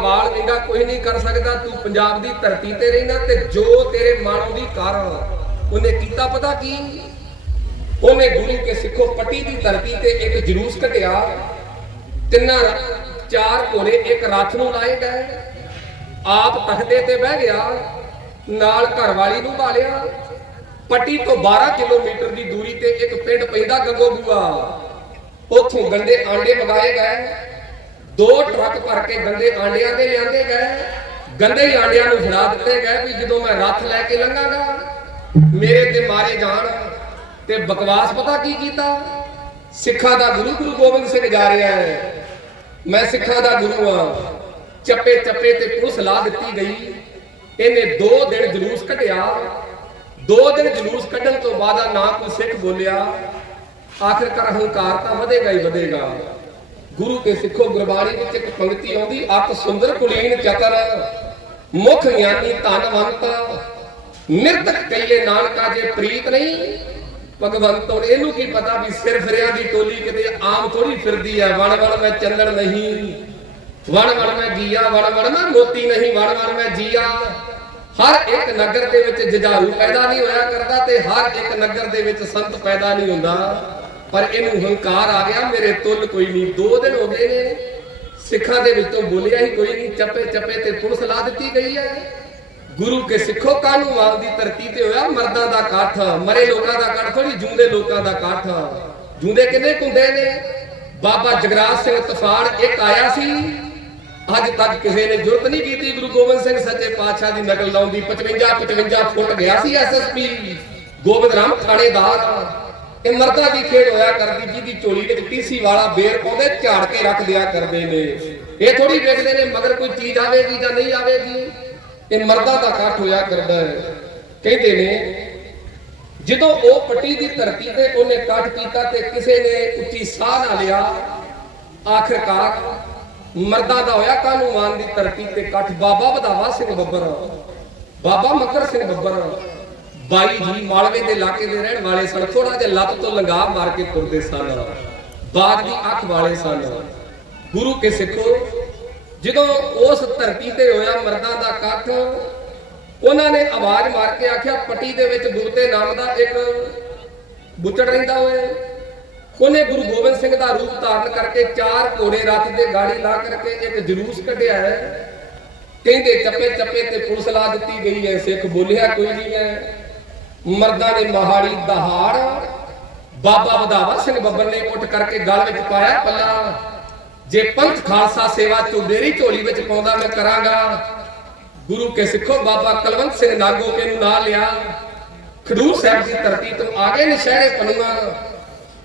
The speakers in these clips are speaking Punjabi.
ਵਾਲ ਵਿੰਗਾ ਕੋਈ ਨਹੀਂ ਕਰ ਸਕਦਾ, ਤੂੰ ਪੰਜਾਬ ਦੀ ਧਰਤੀ ਤੇ ਰਹਿਣਾ ਤੇ ਜੋ ਤੇਰੇ ਮਨ ਦੀ ਕਰ ਉਹਨੇ ਕੀਤਾ ਪਤਾ ਕੀ? ਉਹਨੇ ਗੁਰੂ ਕੇ ਸਿੱਖੋ ਪੱਟੀ ਦੀ ਧਰਤੀ ਤੇ ਇੱਕ ਜਲੂਸ ਕੱਢਿਆ, ਤਿੰਨਾਂ ਚਾਰ ਘੋੜੇ ਇੱਕ ਰੱਥ ਨੂੰ ਲਾਏ ਗਏ, ਆਪ ਤਖਤੇ ਤੇ ਬਹਿ ਗਿਆ, ਨਾਲ ਘਰਵਾਲੀ ਨੂੰ ਬਾਲਿਆ ਪੱਟੀ ਤੋਂ 12 ਕਿਲੋਮੀਟਰ ਦੀ ਦੂਰੀ ਤੇ ਇੱਕ ਪਿੰਡ ਪੈਂਦਾ ਗੰਗੋਬੂਆ ਉੱਥੋਂ ਗੰਦੇ ਆਂਡੇ ਮਗਾਏ ਗਏ ਦੋ ਟਰੱਕ ਭਰ ਕੇ ਗੰਦੇ ਆਂਡਿਆਂ ਦੇ ਲਿਆਂਦੇ ਗਏ। ਗੰਦੇ ਹੀ ਆਂਡਿਆਂ ਨੂੰ ਫੜਾ ਦਿੱਤੇ ਗਏ ਵੀ ਜਦੋਂ ਮੈਂ ਰੱਥ ਲੈ ਕੇ ਲੰਘਾਂਗਾ, ਮੇਰੇ ਤੇ ਮਾਰੇ ਜਾਣ। ਤੇ ਬਕਵਾਸ ਪਤਾ ਕੀ ਕੀਤਾ? ਸਿੱਖਾਂ ਦਾ ਗੁਰੂ ਗੁਰੂ ਗੋਬਿੰਦ ਸਿੰਘ ਜਾ ਰਿਹਾ ਹੈ। ਮੈਂ ਸਿੱਖਾਂ ਦਾ ਗੁਰੂ ਆ ਚੱਪੇ ਚੱਪੇ ਤੇ ਪੁਲਿਸ ਲਾ ਦਿੱਤੀ ਗਈ। ਇਹਨੇ 2 ਦਿਨ ਜਲੂਸ ਕੱਢਿਆ। 2 ਦਿਨ ਜਲੂਸ ਕੱਢਣ ਤੋਂ ਬਾਅਦ ਨਾ ਕੋਈ ਸਿੱਖ ਬੋਲਿਆ। ਆਖਿਰਕਾਰ ਹੰਕਾਰ ਤਾਂ ਵਧੇਗਾ ਹੀ ਵਧੇਗਾ। ਗੁਰੂ ਕੇ ਸਿੱਖੋ ਗੁਰਬਾਣੀ ਵਿੱਚ ਇੱਕ ਪੰਕਤੀ ਆਉਂਦੀ ਅਤ ਸੁੰਦਰ ਕੁਲੀਨ ਚਤਰ, ਮੁਖ ਗਿਆਨੀ ਧਨਵੰਤ, ਨਿਰਤਕ ਕਈਏ ਨਾਨਕਾ ਜੇ ਪ੍ਰੀਤ ਨਹੀਂ, ਭਗਵੰਤ ਹੁਣ ਇਹਨੂੰ ਕੀ ਪਤਾ ਵੀ ਸਿਰ ਫਿਰਿਆਂ ਦੀ ਟੋਲੀ ਕਿਤੇ ਆਮ ਥੋੜੀ ਫਿਰਦੀ ਹੈ ਵਣ ਵਣ ਮੈਂ ਚੰਦਣ ਨਹੀਂ, ਵਣ ਵਣ ਮੈਂ ਜੀਆ, ਵਣ ਵਣ ਮੈਂ ਮੋਤੀ ਨਹੀਂ, ਵਣ ਵਣ ਮੈਂ ਜੀਆ। ਹਰ ਇੱਕ ਨਗਰ ਦੇ ਵਿੱਚ ਜਜਾਰੂ ਪੈਦਾ ਨਹੀਂ ਹੋਇਆ ਕਰਦਾ ਤੇ ਹਰ ਇੱਕ ਨਗਰ ਦੇ ਵਿੱਚ ਸੰਤ ਪੈਦਾ ਨਹੀਂ ਹੁੰਦਾ। ਪਰ ਇਹਨੂੰ ਹੰਕਾਰ ਆ ਗਿਆ, ਮੇਰੇ ਤੁੱਲ ਕੋਈ ਨਹੀਂ। ਦੋ ਦਿਨ ਹੋ ਗਏ ਨੇ, ਸਿੱਖਾਂ ਦੇ ਵਿੱਚੋਂ ਬੋਲਿਆ ਹੀ ਕੋਈ ਨਹੀਂ, ਚੱਪੇ ਚੱਪੇ ਤੇ ਪੁਲਿਸ ਲਾ ਦਿੱਤੀ ਗਈ ਹੈ ਗੁਰੂ ਕੇ ਸਿੱਖੋ ਕਾਨੂੰ ਵਾਲ ਦੀ ਧਰਤੀ ਤੇ ਹੋਇਆ? ਮਰਦਾਂ ਦਾ ਇਕੱਠ, ਮਰੇ ਲੋਕਾਂ ਦਾ ਇਕੱਠ ਥੋੜੀ ਜੂੰਦੇ ਲੋਕਾਂ ਦਾ ਇਕੱਠ। ਜੂੰਦੇ ਕਿੰਨੇ ਕੁੰਦੇ ਨੇ? ਬਾਬਾ ਜਗਰਾਜ ਸਿੰਘ ਤੂਫਾਨ ਇੱਕ ਆਇਆ ਸੀ। ਅੱਜ ਤੱਕ ਕਿਸੇ ਨੇ ਜੁਰਤ ਨਹੀਂ ਕੀਤੀ, ਗੁਰੂ ਗੋਬਿੰਦ ਸਿੰਘ ਸੱਚੇ ਪਾਤਸ਼ਾਹ ਦੀ ਨਕਲ ਲਾਉਣ ਦੀ। 55 55 ਫੁੱਟ ਗਿਆ ਸੀ ਐਸਐਸਪੀ ਗੋਬਿੰਦ ਰਾਮ ਥਾਣੇਦਾਰ। ਇਹ ਮਰਦਾਂ ਦੀ ਖੇਡ ਹੋਇਆ ਕਰਦੀ, ਜਿਹਦੀ ਝੋਲੀ ਵਿੱਚ ਟੀਸੀ ਵਾਲਾ ਬੇਰ ਪਾਉਂਦੇ, ਝਾੜ ਕੇ ਰੱਖ ਦਿਆ ਕਰਦੇ ਨੇ। ਇਹ ਥੋੜੀ ਵੇਖਦੇ ਨੇ ਮਗਰ ਕੋਈ ਚੀਜ਼ ਆਵੇਗੀ ਜਾਂ ਨਹੀਂ ਆਵੇਗੀ। ਇਹ ਮਰਦਾਂ ਦਾ ਇਕੱਠ ਹੋਇਆ ਕਰਦਾ ਹੈ। ਕਹਿੰਦੇ ਨੇ, ਜਦੋਂ ਉਹ ਪੱਟੀ ਦੀ ਧਰਤੀ ਤੇ ਉਹਨੇ ਇਕੱਠ ਕੀਤਾ ਤੇ ਕਿਸੇ ਨੇ ਉੱਚੀ ਸਾਹ ਨਾ ਲਿਆ, ਆਖਿਰਕਾਰ ਮਰਦਾਂ ਦਾ ਹੋਇਆ ਕਾਨੂੰਨ ਦੀ ਧਰਤੀ ਤੇ ਇਕੱਠ? ਬਾਬਾ ਵਧਾਵਾ ਸਿੰਘ ਬੱਬਰ, ਬਾਬਾ ਮੱਕਰ ਸਿੰਘ ਬੱਬਰ। ਬਾਈ ਜੀ ਮਾਲਵੇ ਦੇ ਇਲਾਕੇ ਦੇ ਰਹਿਣ ਵਾਲੇ ਸਨ ਥੋੜਾ ਜਿਹਾ ਲੱਤ ਤੋਂ ਲੰਗਾ ਮਾਰ ਕੇ ਤੁਰਦੇ ਸਨ। ਬਾਗ ਦੀ ਅੱਖ ਵਾਲੇ ਸਨ। ਗੁਰੂ ਕੇ ਸਿੱਖੋ, ਜਦੋਂ ਉਸ ਧਰਤੀ ਤੇ ਹੋਇਆ ਮਰਦਾਂ ਦਾ ਇਕੱਠ, ਉਹਨਾਂ ਨੇ ਆਵਾਜ਼ ਮਾਰ ਕੇ ਆਖਿਆ, ਪੱਟੀ ਦੇ ਵਿੱਚ ਗੁਰਤੇ ਨਾਮ ਦਾ ਇੱਕ ਬੁੱਚੜ ਰਹਿੰਦਾ ਹੋਏ ਉਹਨੇ ਗੁਰੂ ਗੋਬਿੰਦ ਸਿੰਘ ਦਾ ਰੂਪ ਧਾਰਨ ਕਰਕੇ ਚਾਰ ਘੋੜੇ ਰੱਥ ਦੇ ਗਾੜੀ ਲਾ ਕਰਕੇ ਇੱਕ ਜਲੂਸ ਕੱਢਿਆ। ਹੈ ਕਹਿੰਦੇ ਚੱਪੇ ਚੱਪੇ ਤੇ ਪੁਲਿਸ ਲਾ ਦਿੱਤੀ ਗਈ ਹੈ, ਸਿੱਖ ਬੋਲਿਆ, ਕੋਈ ਨਹੀਂ ਹੈ। ਮਰਦਾਂ ਨੇ ਮਹਾੜੀ ਦਹਾੜ। ਬਾਬਾ ਵਧਾਵਾ ਸਿੰਘ ਬੱਬਰ ਨੇ ਉੱਠ ਕਰਕੇ ਗਲ ਵਿੱਚ ਪਾਇਆ ਪੱਲਾ। ਜੇ ਪੰਥ ਖਾਲਸਾ ਸੇਵਾ ਚੁੰਬੇਰੀ ਝੋਲੀ ਵਿੱਚ ਪਾਉਂਦਾ ਮੈਂ ਕਰਾਂਗਾ। ਗੁਰੂ ਕੇ ਸਿੱਖੋ ਬਾਬਾ ਕਲਵੰਤ ਸਿੰਘ ਨਾਗੋਕੇ ਨੂੰ ਨਾਲ ਲਿਆ। ਖਡੂਰ ਸਾਹਿਬ ਦੀ ਧਰਤੀ ਤੋਂ ਆਗੇ ਨਸ਼ਹਿਰੇ ਪਨੂਆ।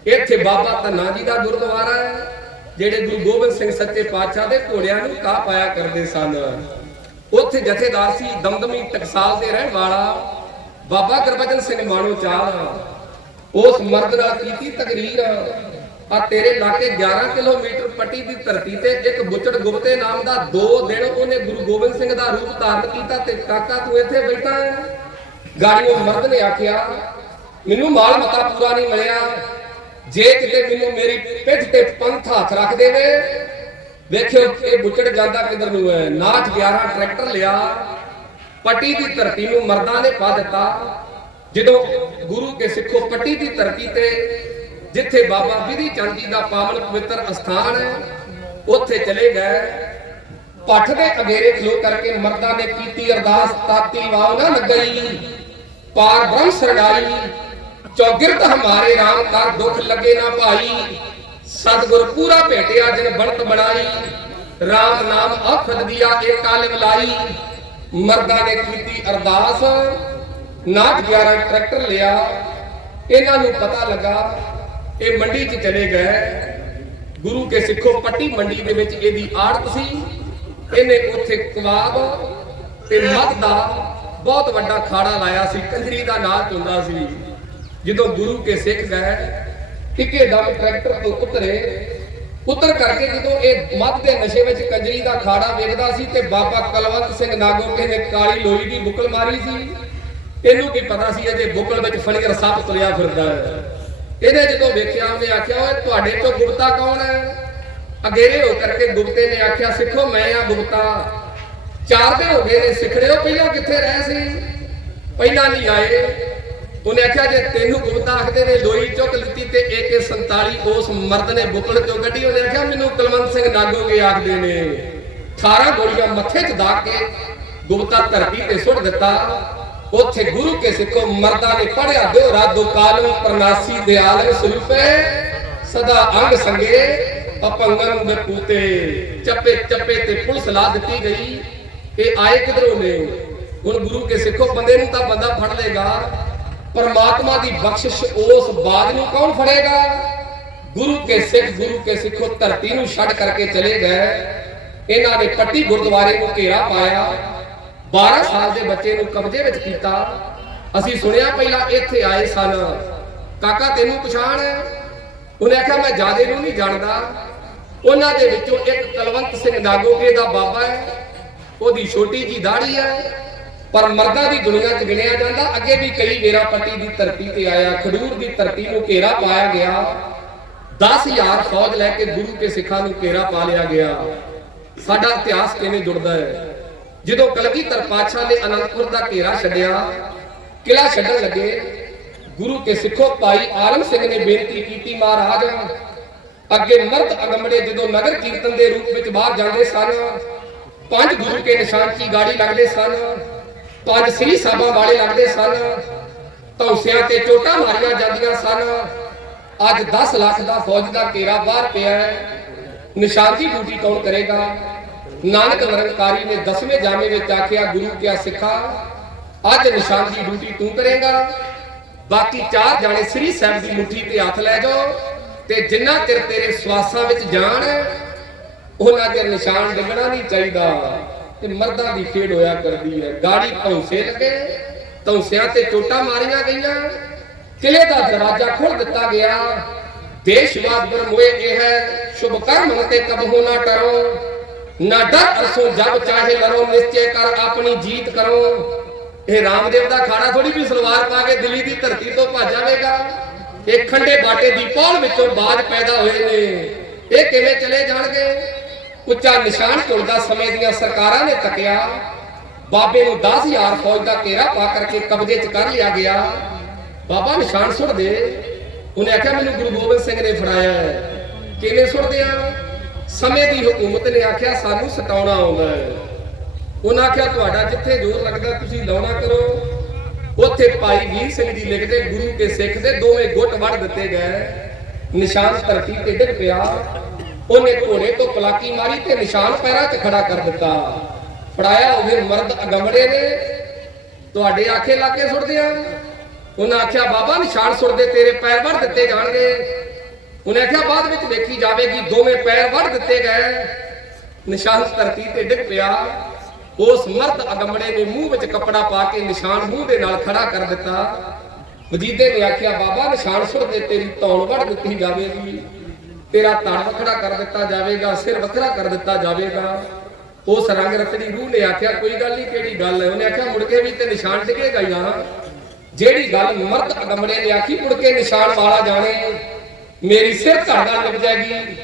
ਇੱਥੇ ਬਾਬਾ ਧੰਨਾ ਜੀ ਦਾ ਗੁਰਦੁਆਰਾ ਹੈ, ਜਿਹੜੇ ਗੁਰੂ ਗੋਬਿੰਦ ਸਿੰਘ ਸੱਚੇ ਪਾਤਸ਼ਾਹ ਦੇ ਘੋੜਿਆਂ ਨੂੰ ਕਾ ਪਾਇਆ ਕਰਦੇ ਸਨ। ਉੱਥੇ ਜਥੇਦਾਰ ਸੀ ਦਮਦਮੀ ਟਕਸਾਲ ਦੇ ਰਹਿਣ ਵਾਲਾ। ਬਾਬਾ ਗੁਰਬਚਨ ਸਿੰਘ ਮਾਣੋ ਚਾਲ ਉਸ ਮਰਦ ਨਾਲ ਕੀਤੀ ਤਕਰੀਰ ਆ। ਤੇਰੇ ਲਾਗੇ 11 ਕਿਲੋਮੀਟਰ ਪੱਟੀ ਦੀ ਧਰਤੀ ਤੇ ਇੱਕ ਬੁੱਚੜ ਗੁਪਤੇ ਨਾਮ ਦਾ 2 ਦਿਨ ਉਹਨੇ ਗੁਰੂ ਗੋਬਿੰਦ ਸਿੰਘ ਦਾ ਰੂਪ ਧਾਰਨ ਕੀਤਾ ਤੇ ਕਾਕਾ ਤੂੰ ਇੱਥੇ ਬੈਠਾ ਹੈ? ਗਾੜੀਓ ਮਰਦ ਨੇ ਆਖਿਆ, ਮੈਨੂੰ ਮਾਲ ਮਤਾ ਪੂਰਾ ਨਹੀਂ ਮਿਲਿਆ। ਜੇ ਕਿਤੇ ਮੈਨੂੰ ਮੇਰੀ ਪਿੱਠ ਤੇ ਪੰਥ ਹੱਥ ਰੱਖ ਦੇਵੇ, ਵੇਖਿਓ ਇਹ ਬੁੱਚੜ ਜਾਂਦਾ ਕਿਧਰ ਨੂੰ ਹੈ? ਨਾਟ 11 ਟਰੈਕਟਰ ਲਿਆ। ਪੱਟੀ ਦੀ ਧਰਤੀ ਨੂੰ ਮਰਦਾਂ ਨੇ ਪਾ ਦਿੱਤਾ। ਜਦੋਂ ਗੁਰੂ ਕੇ ਸਿੱਖੋ ਪੱਟੀ ਦੀ ਧਰਤੀ ਤੇ, ਜਿੱਥੇ ਬਾਬਾ ਵਿਧੀ ਚੰਦ ਜੀ ਦਾ ਪਾਵਨ ਪਵਿੱਤਰ ਅਸਥਾਨ ਹੈ, ਉੱਥੇ ਚਲੇ ਗਏ। ਪੱਠ ਦੇ ਅਗੇਰੇ ਖਲੋ ਕਰਕੇ ਮਰਦਾਂ ਨੇ ਕੀਤੀ ਅਰਦਾਸ, ਤਾਤੀ ਵਾਉ ਨਾ ਲੱਗਈ ਪਾਰ ਬ੍ਰਹਮ ਸਰਣਾਈ ਚੌਗਿਰਤ ਹਮਾਰੇ RAM ਕਰ ਦੁੱਖ ਲੱਗੇ ਨਾ ਭਾਈ। ਸਤਿਗੁਰ ਪੂਰਾ ਭੇਟਿਆ, ਜਿਨ ਬਣਤ ਬਣਾਈ। RAM ਨਾਮ ਆਖਦ ਦਿਆ, ਏਕਾ ਲਿਵਲਾਈ। ਮਰਦਾਂ ਨੇ ਕੀਤੀ ਅਰਦਾਸ। ਨਾਟ 11 ਟਰੈਕਟਰ ਲਿਆ। ਇਹਨਾਂ ਨੂੰ ਪਤਾ ਲੱਗਾ ਇਹ ਮੰਡੀ 'ਚ ਚਲੇ ਗਏ। ਗੁਰੂ ਕੇ ਸਿੱਖੋ ਪੱਟੀ ਮੰਡੀ ਦੇ ਵਿੱਚ ਇਹਦੀ ਆੜਤ ਸੀ। ਇਹਨੇ ਉੱਥੇ ਕਵਾਬ ਤੇ ਮੱਧ ਦਾ ਬਹੁਤ ਵੱਡਾ ਖਾੜਾ ਲਾਇਆ ਸੀ। ਕੰਜਰੀ ਦਾ ਨਾਂ ਚੁੰਦਾ ਸੀ। ਜਦੋਂ ਗੁਰੂ ਕੇ ਸਿੱਖ ਗਏ, ਟਿੱਕੇ ਦਮ ਟਰੈਕਟਰ ਤੋਂ ਉਤਰੇ। ਉਤਰ ਕਰਕੇ ਜਦੋਂ ਇਹ ਮੱਧ ਦੇ ਨਸ਼ੇ ਵਿੱਚ ਕੰਜਰੀ ਦਾ ਖਾੜਾ ਵੇਖਦਾ ਸੀ ਤੇ ਬਾਬਾ ਕਲਵੰਤ ਸਿੰਘ ਨਾਗੋਕੇ ਨੇ ਕਾਲੀ ਲੋਈ ਦੀ ਬੁਕਲ ਮਾਰੀ ਸੀ ਇਹਨੂੰ ਕੀ ਪਤਾ ਸੀ ਇਹਦੇ ਬੁਕਲ ਵਿੱਚ ਫਣੀਰ ਸੱਪ ਤੁਰਿਆ ਫਿਰਦਾ ਹੈ। ਇਹਨੇ ਜਦੋਂ ਵੇਖਿਆ, ਉਹਨੇ ਆਖਿਆ, ਓਏ, ਤੁਹਾਡੇ ਤੋਂ ਗੁਪਤਾ ਕੌਣ ਹੈ? ਅਗੇਰੇ ਹੋ ਕਰਕੇ ਗੁਪਤੇ ਨੇ ਆਖਿਆ, ਸਿੱਖੋ, ਮੈਂ ਆ ਗੁਪਤਾ। ਚਾਰ ਦਿਨ ਹੋ ਗਏ ਨੇ, ਸਿੱਖ ਰਹੇ ਹੋ? ਪਹਿਲਾਂ ਕਿੱਥੇ ਰਹੇ ਸੀ? ਪਹਿਲਾਂ ਨਹੀਂ ਆਏ। ਉਹਨੇ ਆਖਿਆ, ਜੇ ਤੈਨੂੰ ਗੁਪਤਾ ਆਖਦੇ ਨੇ, ਲੋਈ ਚੁੱਕ ਲਿੱਤੀ ਤੇ AK47 ਉਸ ਮਰਦ ਨੇ ਬੁੱਕਲ ਚੋਂ ਕੱਢੀ। ਉਹਨੇ ਆਖਿਆ, ਮੈਨੂੰ ਕੁਲਵੰਤ ਸਿੰਘ ਨਾਗੋਗੇ ਆਖਦੇ ਨੇ। 18 ਗੋਲੀਆਂ ਮੱਥੇ 'ਚ ਦਾਗ ਕੇ ਗੁਪਤਾ ਧਰਤੀ ਤੇ ਸੁੱਟ ਦਿੱਤਾ। ਉੱਥੇ ਗੁਰੂ ਕੇ ਸਿੱਖੋ ਮਰਦਾਂ ਨੇ ਪੜਿਆ ਦਿਉਰਾ ਦੋ ਕਾਲਮ ਪ੍ਰਨਾਸੀ ਦਿਆਲ ਸਰੂਪੇ, ਸਦਾ ਅੰਗ ਸੰਗੇ ਅਪੰਗਨ ਦੇ ਪੂਤੇ। ਚੱਪੇ ਚੱਪੇ ਤੇ ਪੁਲਿਸ ਲਾ ਦਿੱਤੀ ਗਈ। ਇਹ ਆਏ ਕਿਧਰੋਂ ਨੇ? ਹੁਣ ਗੁਰੂ ਕੇ ਸਿੱਖੋ, ਬੰਦੇ ਨੂੰ ਤਾਂ ਬੰਦਾ ਫੜ ਲੇਗਾ ਪਰਮਾਤਮਾ ਦੀ ਬਖਸ਼ਿਸ਼ ਉਸ ਬਾਦ ਨੂੰ ਕੌਣ ਫੜੇਗਾ? ਗੁਰੂ ਕੇ ਸਿੱਖ, ਗੁਰੂ ਕੇ ਸਿੱਖੋ ਧਰਤੀ ਨੂੰ ਛੱਡ ਕਰਕੇ ਚਲੇ ਗਏ। ਇਹਨਾਂ ਨੇ ਪੱਟੀ ਗੁਰਦੁਆਰੇ ਨੂੰ ਘੇਰਾ ਪਾਇਆ। 12 ਸਾਲ ਦੇ ਬੱਚੇ ਨੂੰ ਕਬਜ਼ੇ ਵਿੱਚ ਕੀਤਾ। ਅਸੀਂ ਸੁਣਿਆ ਪਹਿਲਾਂ ਇੱਥੇ ਆਏ ਸਨ। ਕਾਕਾ ਤੈਨੂੰ ਪਛਾਣ? ਹੈ ਉਹਨੇ ਆਖਿਆ, ਮੈਂ ਜਿਆਦੇ ਨੂੰ ਨਹੀਂ ਜਾਣਦਾ। ਉਹਨਾਂ ਦੇ ਵਿੱਚੋਂ ਇੱਕ ਕਲਵੰਤ ਸਿੰਘ ਨਾਗੋਕੇ ਦਾ ਬਾਬਾ ਹੈ। ਉਹਦੀ ਛੋਟੀ ਜੀ ਦਾੜੀ ਹੈ। ਪਰ ਮਰਦਾਂ ਦੀ ਦੁਨੀਆ 'ਚ ਗਿਣਿਆ ਜਾਂਦਾ, ਅੱਗੇ ਵੀ ਕਈ ਵੇਰਾ ਪੱਟੀ ਦੀ ਧਰਤੀ ਤੇ ਆਇਆ, ਖਡੂਰ ਦੀ ਧਰਤੀ ਨੂੰ ਘੇਰਾ ਪਾਇਆ ਗਿਆ। 10000 ਫੌਜ ਲੈ ਕੇ ਗੁਰੂ ਕੇ ਸਿੱਖਾਂ ਨੂੰ ਘੇਰਾ ਪਾ ਲਿਆ ਗਿਆ। ਸਾਡਾ ਇਤਿਹਾਸ ਕਿਵੇਂ ਜੁੜਦਾ ਹੈ? ਜਦੋਂ ਕਲਗੀਧਰ ਪਾਤਸ਼ਾਹ ਨੇ ਅਨੰਦਪੁਰ ਦਾ ਘੇਰਾ ਛੱਡਿਆ ਕਿਲਾ ਛੱਡਣ ਲੱਗੇ, ਗੁਰੂ ਕੇ ਸਿੱਖੋ ਭਾਈ ਆਲਮ ਸਿੰਘ ਨੇ ਬੇਨਤੀ ਕੀਤੀ, ਮਹਾਰਾਜ, ਅੱਗੇ ਮਰਦ ਅਗੰਮੜੇ ਜਦੋਂ ਨਗਰ ਕੀਰਤਨ ਦੇ ਰੂਪ ਵਿੱਚ ਬਾਹਰ ਜਾਂਦੇ ਸਨ, ਪੰਜ ਗੁਰੂ ਕੇ ਨਿਸ਼ਾਨ ਕੀ ਗਾੜੀ ਲੱਗਦੇ ਸਨ? ਪੰਜ ਸ੍ਰੀ ਸਾਹਿਬਾਂ ਵਾਲੇ ਲੱਗਦੇ ਸਨ। ਤੌਸਿਆਂ ਤੇ ਚੋਟਾਂ ਮਾਰੀਆਂ ਜਾਂਦੀਆਂ ਸਨ। ਅੱਜ 10 ਲੱਖ ਦਾ ਫੌਜ ਦਾ ਘੇਰਾ ਬਾਹਰ ਪਿਆ ਹੈ। ਨਿਸ਼ਾਨ ਡਿਊਟੀ ਕੌਣ ਕਰੇਗਾ? ਨਾਨਕ ਨਿਰੰਕਾਰੀ ਨੇ 10ਵੇਂ ਜਾਮੇ ਵਿੱਚ ਆਖਿਆ, ਗੁਰੂ ਕਿਆ ਸਿੱਖਾ, ਅੱਜ ਨਿਸ਼ਾਨ ਡਿਊਟੀ ਤੂੰ ਕਰੇਗਾ। ਬਾਕੀ ਚਾਰ ਜਾਣੇ ਸ੍ਰੀ ਸਾਹਿਬ ਦੀ ਮੁੱਠੀ ਤੇ ਹੱਥ ਲੈ ਜਾਓ ਤੇ ਜਿੰਨਾ ਚਿਰ ਤੇਰੇ ਸਵਾਸਾਂ ਵਿੱਚ ਜਾਣ, ਉਹਨਾਂ ਚਿਰ ਨਿਸ਼ਾਨ ਡਿੱਗਣਾ ਨਹੀਂ ਚਾਹੀਦਾ। ਤੇ ਮਰਦਾਂ ਦੀ ਖੇਡ ਹੋਇਆ ਕਰਦੀ ਹੈ। ਗਾੜੀ ਭੌਂਸੇ ਲੱਗੇ ਧੌਂਸਿਆਂ ਤੇ ਚੋਟਾਂ ਮਾਰੀਆਂ ਗਈਆਂ। ਕਿਲੇ ਦਾ ਦਰਵਾਜ਼ਾ ਖੋਲ ਦਿੱਤਾ ਗਿਆ। ਦੇਸ਼ਵਾਦ ਬਰਮੋਏ ਇਹ ਹੈ, ਸ਼ੁਭ ਕਰਮ ਤੇ ਕਬਹੂ ਨਾ ਟਰੋ। ਨਾ ਡਰ ਅਸੋ ਜਬ ਚਾਹੇ ਲਰੋ, ਨਿਸ਼ਚੈ ਕਰ ਆਪਣੀ ਜੀਤ ਕਰੋ। ਇਹ ਰਾਮਦੇਵ ਦਾ ਖਾੜਾ ਥੋੜੀ ਵੀ ਸਲਵਾਰ ਪਾ ਕੇ ਦਿੱਲੀ ਦੀ ਧਰਤੀ ਤੋਂ ਭੱਜ ਜਾਵੇਗਾ ਇਹ ਖੰਡੇ ਬਾਟੇ ਦੀ ਪੌਲ ਵਿੱਚੋਂ ਬਾਜ ਪੈਦਾ ਹੋਏ ਨੇ। ਇਹ ਕਿਵੇਂ ਚਲੇ ਜਾਣਗੇ? ਉੱਚਾ ਨਿਸ਼ਾਨ ਚੁਣਦਾ ਸਮੇਂ ਦੀਆਂ ਸਰਕਾਰਾਂ ਨੇ ਤੱਕਿਆ। ਬਾਬੇ ਨੂੰ 10000 ਫੌਜ ਦਾ ਘੇਰਾ ਪਾ ਕਰਕੇ ਕਬਜ਼ੇ 'ਚ ਕਰ ਲਿਆ ਗਿਆ। ਬਾਬਾ ਨਿਸ਼ਾਨ ਸੁੱਟ ਦੇ ਉਹਨੇ ਆਖਿਆ, ਮੈਨੂੰ ਗੁਰੂ ਗੋਬਿੰਦ ਸਿੰਘ ਨੇ ਫੜਾਇਆ ਹੈ। ਕਿਵੇਂ ਸੁੱਟਦੇ ਆ? ਸਮੇਂ ਦੀ ਹਕੂਮਤ ਨੇ ਆਖਿਆ, ਸਾਨੂੰ ਸਤਾਉਣਾ ਆਉਂਦਾ ਹੈ। ਉਹਨਾਂ ਆਖਿਆ, ਤੁਹਾਡਾ ਜਿੱਥੇ ਜ਼ੋਰ ਲੱਗਦਾ, ਤੁਸੀਂ ਲਾਉਣਾ ਕਰੋ। ਉੱਥੇ ਭਾਈ ਵੀਰ ਸਿੰਘ ਜੀ ਲਿਖਦੇ, ਗੁਰੂ ਕੇ ਸਿੱਖ ਦੇ ਦੋਵੇਂ ਗੁੱਟ ਵੜ ਦਿੱਤੇ ਗਏ। ਨਿਸ਼ਾਨ ਧਰਤੀ ਤੇ ਡਿੱਗ ਪਿਆ। ਉਹਨੇ ਘੋੜੇ ਤੋਂ ਪਲਾਕੀ ਮਾਰੀ ਤੇ ਨਿਸ਼ਾਨ ਪੈਰਾਂ 'ਚ ਖੜਾ ਕਰ ਦਿੱਤਾ। ਫੜਾਇਆ ਉਹਦੇ ਮਰਦ ਅਗਮੜੇ ਨੇ। ਤੁਹਾਡੇ ਆਖੇ ਲਾਕੇ ਸੁੱਟਦੇ ਆ। ਉਹਨਾਂ ਆਖਿਆ, ਬਾਬਾ, ਨਿਸ਼ਾਨ ਸੁੱਟਦੇ, ਤੇਰੇ ਪੈਰ ਵੜ ਦਿੱਤੇ ਜਾਣਗੇ। ਉਹਨੇ ਆਖਿਆ, ਬਾਅਦ ਵਿੱਚ ਵੇਖੀ ਜਾਵੇਗੀ, ਦੋਵੇਂ ਪੈਰ ਵੱਢ ਦਿੱਤੇ ਗਏ। ਨਿਸ਼ਾਨ ਧਰਤੀ ਤੇ ਡਿੱਗ ਪਿਆ। ਉਸ ਮਰਦ ਅਗਮੜੇ ਨੇ ਮੂੰਹ ਵਿੱਚ ਕੱਪੜਾ ਪਾ ਕੇ ਨਿਸ਼ਾਨ ਮੂੰਹ ਦੇ ਨਾਲ ਖੜਾ ਕਰ ਦਿੱਤਾ। ਵਜੀਦੇ ਨੇ ਆਖਿਆ, ਬਾਬਾ, ਨਿਸ਼ਾਨ ਸੁੱਟ ਦੇ ਤੇਰੀ ਧੌਣ ਵੱਢ ਦਿੱਤੀ ਜਾਵੇਗੀ। ਤੇਰਾ ਧੜ ਵੱਖਰਾ ਕਰ ਦਿੱਤਾ ਜਾਵੇਗਾ, ਸਿਰ ਵੱਖਰਾ ਕਰ ਦਿੱਤਾ ਜਾਵੇਗਾ। ਉਸ ਰੰਗ ਰਤੜੀ ਰੂਹ ਨੇ ਆਖਿਆ, ਕੋਈ ਗੱਲ ਨਹੀਂ, ਕਿਹੜੀ ਗੱਲ? ਹੈ ਉਹਨੇ ਆਖਿਆ, ਮੁੜ ਕੇ ਵੀ ਤੇ ਨਿਸ਼ਾਨ ਡਿੱਗੇਗਾ ਹੀ ਨਾ। ਜਿਹੜੀ ਗੱਲ ਮਰਦ ਅਗੰਮੜੇ ਨੇ ਆਖੀ, ਮੁੜ ਕੇ ਨਿਸ਼ਾਨ ਵਾਲਾ ਜਾਣੇ। ਮੇਰੀ ਸਿਰ ਧਾੜਾ ਲੱਗ ਜਾਏਗੀ।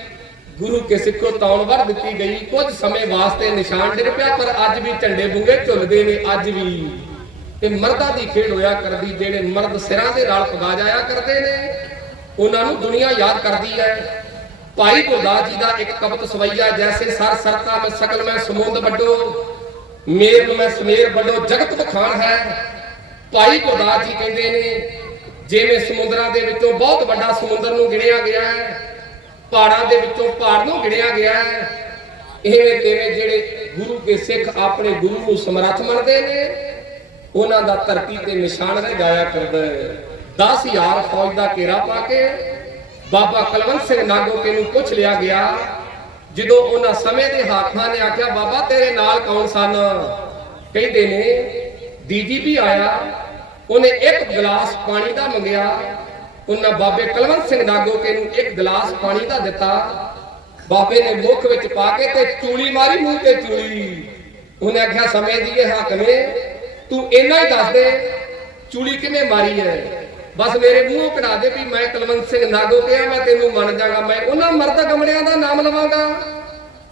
ਗੁਰੂ ਕੇ ਸਿੱਖੋ ਤੌਣ ਵਰ ਦਿੱਤੀ ਗਈ। ਕੁਝ ਸਮੇਂ ਵਾਸਤੇ ਨਿਸ਼ਾਨ ਡਿੱਗ ਪਿਆ, ਪਰ ਅੱਜ ਵੀ ਝੰਡੇ ਬੁੰਗੇ ਝੁੱਲਦੇ ਨੇ, ਅੱਜ ਵੀ। ਤੇ ਮਰਦਾਂ ਦੀ ਖੇਡ ਹੋਇਆ ਕਰਦੀ, ਜਿਹੜੇ ਮਰਦ ਸਿਰਾਂ ਦੇ ਨਾਲ ਪਗਾ ਜਾਇਆ ਕਰਦੇ ਨੇ, ਉਹਨਾਂ ਨੂੰ ਦੁਨੀਆ ਯਾਦ ਕਰਦੀ ਹੈ। ਭਾਈ ਗੁਰਦਾਸ ਜੀ ਦਾ ਇੱਕ ਕਵਤ ਸਵਈਆ ਜੈਸੇ ਸਰ ਸਰਤਾ ਮੈਂ ਸਕਲ ਮੈਂ ਸਮੁੰਦ ਵੱਡੋ, ਮੇਰ ਮੈਂ ਸਮੇਰ ਵੱਡੋ, ਜਗਤ ਬਖਾਨ ਹੈ। ਭਾਈ ਗੁਰਦਾਸ ਜੀ ਕਹਿੰਦੇ ਨੇ, ਜਿਵੇਂ ਸਮੁੰਦਰਾਂ ਦੇ ਵਿੱਚੋਂ ਬਹੁਤ ਵੱਡਾ ਸਮੁੰਦਰ ਨੂੰ ਗਿਣਿਆ ਗਿਆ ਹੈ, ਪਹਾੜਾਂ ਦੇ ਵਿੱਚੋਂ ਪਹਾੜ ਨੂੰ ਗਿਣਿਆ ਗਿਆ ਹੈ, ਇਵੇਂ ਕਿਵੇਂ ਜਿਹੜੇ ਗੁਰੂ ਕੇ ਸਿੱਖ ਆਪਣੇ ਗੁਰੂ ਨੂੰ ਸਮਰੱਥ ਮੰਨਦੇ ਨੇ, ਉਹਨਾਂ ਦਾ ਧਰਤੀ ਤੇ ਨਿਸ਼ਾਨ ਲਗਾਇਆ ਕਰਦਾ ਹੈ। 10000 ਫੌਜ ਦਾ ਘੇਰਾ ਪਾ ਕੇ ਬਾਬਾ ਕਲਵੰਤ ਸਿੰਘ ਨਾਗੋਕੇ ਨੂੰ ਪੁੱਛ ਲਿਆ ਗਿਆ, ਜਦੋਂ ਉਹਨਾਂ ਸਮੇਂ ਦੇ ਹਾਥਾਂ ਨੇ ਆਖਿਆ, ਬਾਬਾ, ਤੇਰੇ ਨਾਲ ਕੌਣ ਸਨ? ਕਹਿੰਦੇ ਨੇ ਡੀਜੀਪੀ ਆਇਆ, ਉਹਨੇ ਇੱਕ ਗਲਾਸ ਪਾਣੀ ਦਾ ਮੰਗਿਆ, ਉਹਨਾਂ ਬਾਬੇ ਕਲਵੰਤ ਸਿੰਘ ਨਾਗੋਕੇ ਨੂੰ ਇੱਕ ਗਲਾਸ ਪਾਣੀ ਦਾ ਦਿੱਤਾ, ਬਾਬੇ ਨੇ ਮੁੱਖ ਵਿੱਚ ਪਾ ਕੇ ਤੇ ਚੂਲੀ ਮਾਰੀ, ਮੂੰਹ ਤੇ ਚੂਲੀ। ਉਹਨੇ ਆਖਿਆ, ਸਮੇਂ ਦੀ ਇਹ ਹੱਕ ਨੇ ਤੂੰ ਇੰਨਾ ਹੀ ਦੱਸ ਦੇ, ਚੂਲੀ ਕਿਨੇ ਮਾਰੀ ਹੈ ਬਸ ਮੇਰੇ ਮੂੰਹੋਂ ਕਢਾ ਦੇ ਵੀ ਮੈਂ ਕੁਲਵੰਤ ਸਿੰਘ ਨਾਗੋ ਕਿਹਾ ਮੈਂ ਤੈਨੂੰ ਮੰਨ ਜਾਗਾ। ਮੈਂ ਉਹਨਾਂ ਮਰਦ ਗਮੜਿਆਂ ਦਾ ਨਾਮ ਲਵਾਂਗਾ,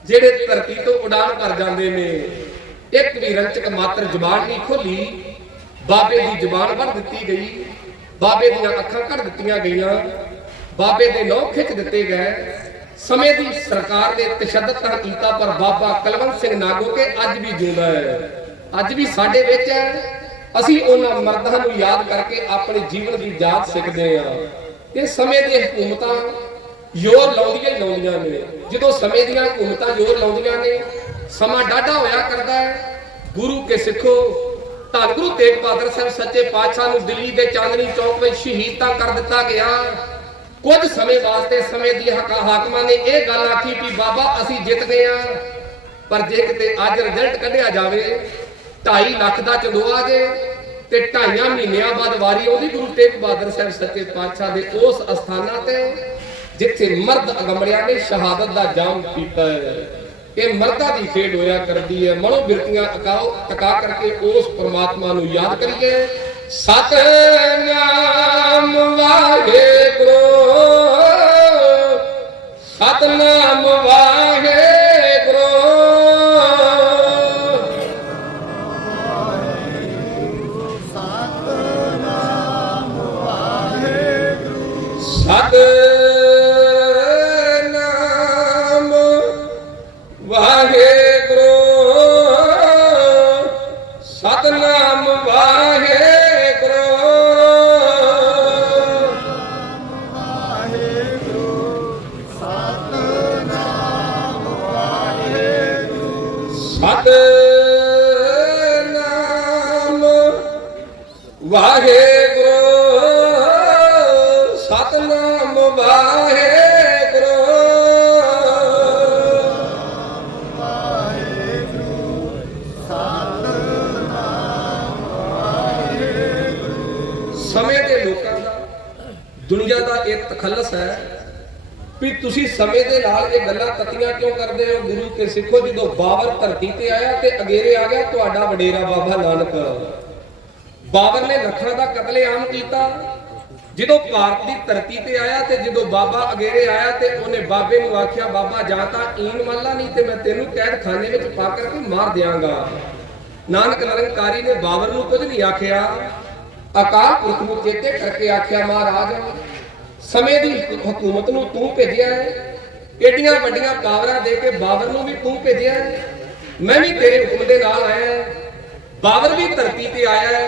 ਜਿਹੜੇ ਧਰਤੀ ਤੋਂ ਉਡਾਨ ਭਰ ਜਾਂਦੇ ਨੇ। ਇੱਕ ਵੀ ਰੰਚਕ ਮਾਤਰ ਜ਼ੁਬਾਨ ਨਹੀਂ ਖੋਲੀ। ਬਾਬੇ ਦੀ ਜਬਾਨ ਵੱਢ ਦਿੱਤੀ ਗਈ। ਬਾਬੇ ਦੀਆਂ ਅੱਖਾਂ ਕੱਢ ਦਿੱਤੀਆਂ ਗਈਆਂ। ਬਾਬੇ ਦੇ ਨੌ ਖਿੱਚ ਦਿੱਤੇ ਗਏ। ਸਮੇਂ ਦੀ ਸਰਕਾਰ ਨੇ ਤਸ਼ੱਦਦ ਤਾਂ ਕੀਤਾ, ਪਰ ਬਾਬਾ ਕੁਲਵੰਤ ਸਿੰਘ ਨਾਗੋ ਕੇ ਅੱਜ ਵੀ ਜਿਉਂਦਾ ਹੈ। ਅੱਜ ਵੀ ਸਾਡੇ ਵਿੱਚ ਹੈ। ਅਸੀਂ ਉਹਨਾਂ ਮਰਦਾਂ ਨੂੰ ਯਾਦ ਕਰਕੇ ਆਪਣੇ ਜੀਵਨ ਦੀ ਜਾਤ ਸਿੱਖਦੇ ਹਾਂ। ਇਹ ਸਮੇਂ ਦੀਆਂ ਹਕੂਮਤਾਂ ਜ਼ੋਰ ਲਾਉਂਦੀਆਂ ਹੀ ਲਾਉਂਦੀਆਂ ਨੇ। ਜਦੋਂ ਸਮੇਂ ਦੀਆਂ ਹਕੂਮਤਾਂ ਜ਼ੋਰ ਲਾਉਂਦੀਆਂ ਨੇ, ਸਮਾਂ ਡਾਢਾ ਹੋਇਆ ਕਰਦਾ ਹੈ। ਗੁਰੂ ਕੇ ਸਿੱਖੋ। ਧੰਨ ਗੁਰੂ ਤੇਗ ਬਹਾਦਰ ਸਾਹਿਬ ਸੱਚੇ ਪਾਤਸ਼ਾਹ ਨੂੰ ਦਿੱਲੀ ਦੇ ਚਾਂਦਨੀ ਚੌਕ ਵਿੱਚ ਸ਼ਹੀਦ ਤਾਂ ਕਰ ਦਿੱਤਾ ਗਿਆ। ਕੁਝ ਸਮੇਂ ਵਾਸਤੇ ਸਮੇਂ ਦੀ ਹਕਾ ਹਾਕਮਾਂ ਨੇ ਇਹ ਗੱਲ ਆਖੀ ਵੀ ਬਾਬਾ ਅਸੀਂ ਜਿੱਤ ਗਏ ਆ ਪਰ ਜੇ ਕਿਤੇ ਅੱਜ ਰਿਜ਼ਲਟ ਕੱਢਿਆ ਜਾਵੇ 2.5 ਲੱਖ ਦਾ ਚੰਦੋਆ ਜੇ ਤੇ ਢਾਈਆਂ ਮਹੀਨਿਆਂ ਬਾਅਦ ਵਾਰੀ ਆਉਂਦੀ ਗੁਰੂ ਤੇਗ ਬਹਾਦਰ ਸਾਹਿਬ ਸੱਚੇ ਪਾਤਸ਼ਾਹ ਦੇ ਉਸ ਅਸਥਾਨਾਂ ਤੇ, ਜਿੱਥੇ ਮਰਦ ਅਗੰਬੜਿਆਂ ਨੇ ਸ਼ਹਾਦਤ ਦਾ ਜਾਮ ਪੀਤਾ ਹੈ। ਇਹ ਮਰਦਾਂ ਦੀ ਖੇਡ ਹੋਇਆ ਕਰਦੀ ਹੈ। ਮਨੋ ਬਿਰਤੀਆਂ ਟਕਾਓ, ਟਕਾ ਕਰਕੇ ਉਸ ਪ੍ਰਮਾਤਮਾ ਨੂੰ ਯਾਦ ਕਰੀਏ। ਸਤਨਾਮ ਵਾਹਿਗੁਰੂ ਸਤਨਾਮ ਵਾਹਿਗੁਰੂ ਕੇ ਸਿੱਖੋ ਜਦੋਂ ਬਾਬਰ ਧਰਤੀ ਤੇ ਆਇਆ ਤੇ ਅਗੇਰੇ ਆ ਗਿਆ, ਤੁਹਾਡਾ ਵਡੇਰਾ ਬਾਬਾ ਨਾਨਕ। ਬਾਬਰ ਨੇ ਲੱਖਾਂ ਦਾ ਕਤਲੇਆਮ ਕੀਤਾ। ਜਦੋਂ ਭਾਰਤ ਦੀ ਧਰਤੀ ਤੇ ਆਇਆ ਤੇ ਜਦੋਂ ਬਾਬਾ ਅਗੇਰੇ ਆਇਆ ਤੇ ਉਹਨੇ ਬਾਬੇ ਨੂੰ ਆਖਿਆ, ਬਾਬਾ, ਜਾਂ ਤਾਂ ਈਨ ਮੱਲਾ ਨਹੀਂ ਤੇ ਮੈਂ ਤੈਨੂੰ ਕੈਦ ਖਾਨੇ ਵਿੱਚ ਪਾ ਕਰਕੇ ਮਾਰ ਦਿਆਂਗਾ। ਨਾਨਕ ਨਿਰੰਕਾਰੀ ਨੇ ਬਾਬਰ ਨੂੰ ਕੁਝ ਨਹੀਂ ਆਖਿਆ। ਅਕਾਲ ਪੁਰਖ ਨੂੰ ਚੇਤੇ ਕਰਕੇ ਆਖਿਆ, ਮਹਾਰਾਜ, ਸਮੇਂ ਦੀ ਹਕੂਮਤ ਨੂੰ ਤੂੰ ਭੇਜਿਆ ਹੈ। ਏਡੀਆਂ ਵੱਡੀਆਂ ਪਾਵਰਾਂ ਦੇ ਕੇ ਬਾਬਰ ਨੂੰ ਵੀ ਤੂੰ ਭੇਜਿਆ ਮੈਂ ਵੀ ਤੇਰੇ ਹੁਕਮ ਦੇ ਨਾਲ ਆਇਆ ਬਾਬਰ ਵੀ ਧਰਤੀ ਤੇ ਆਇਆ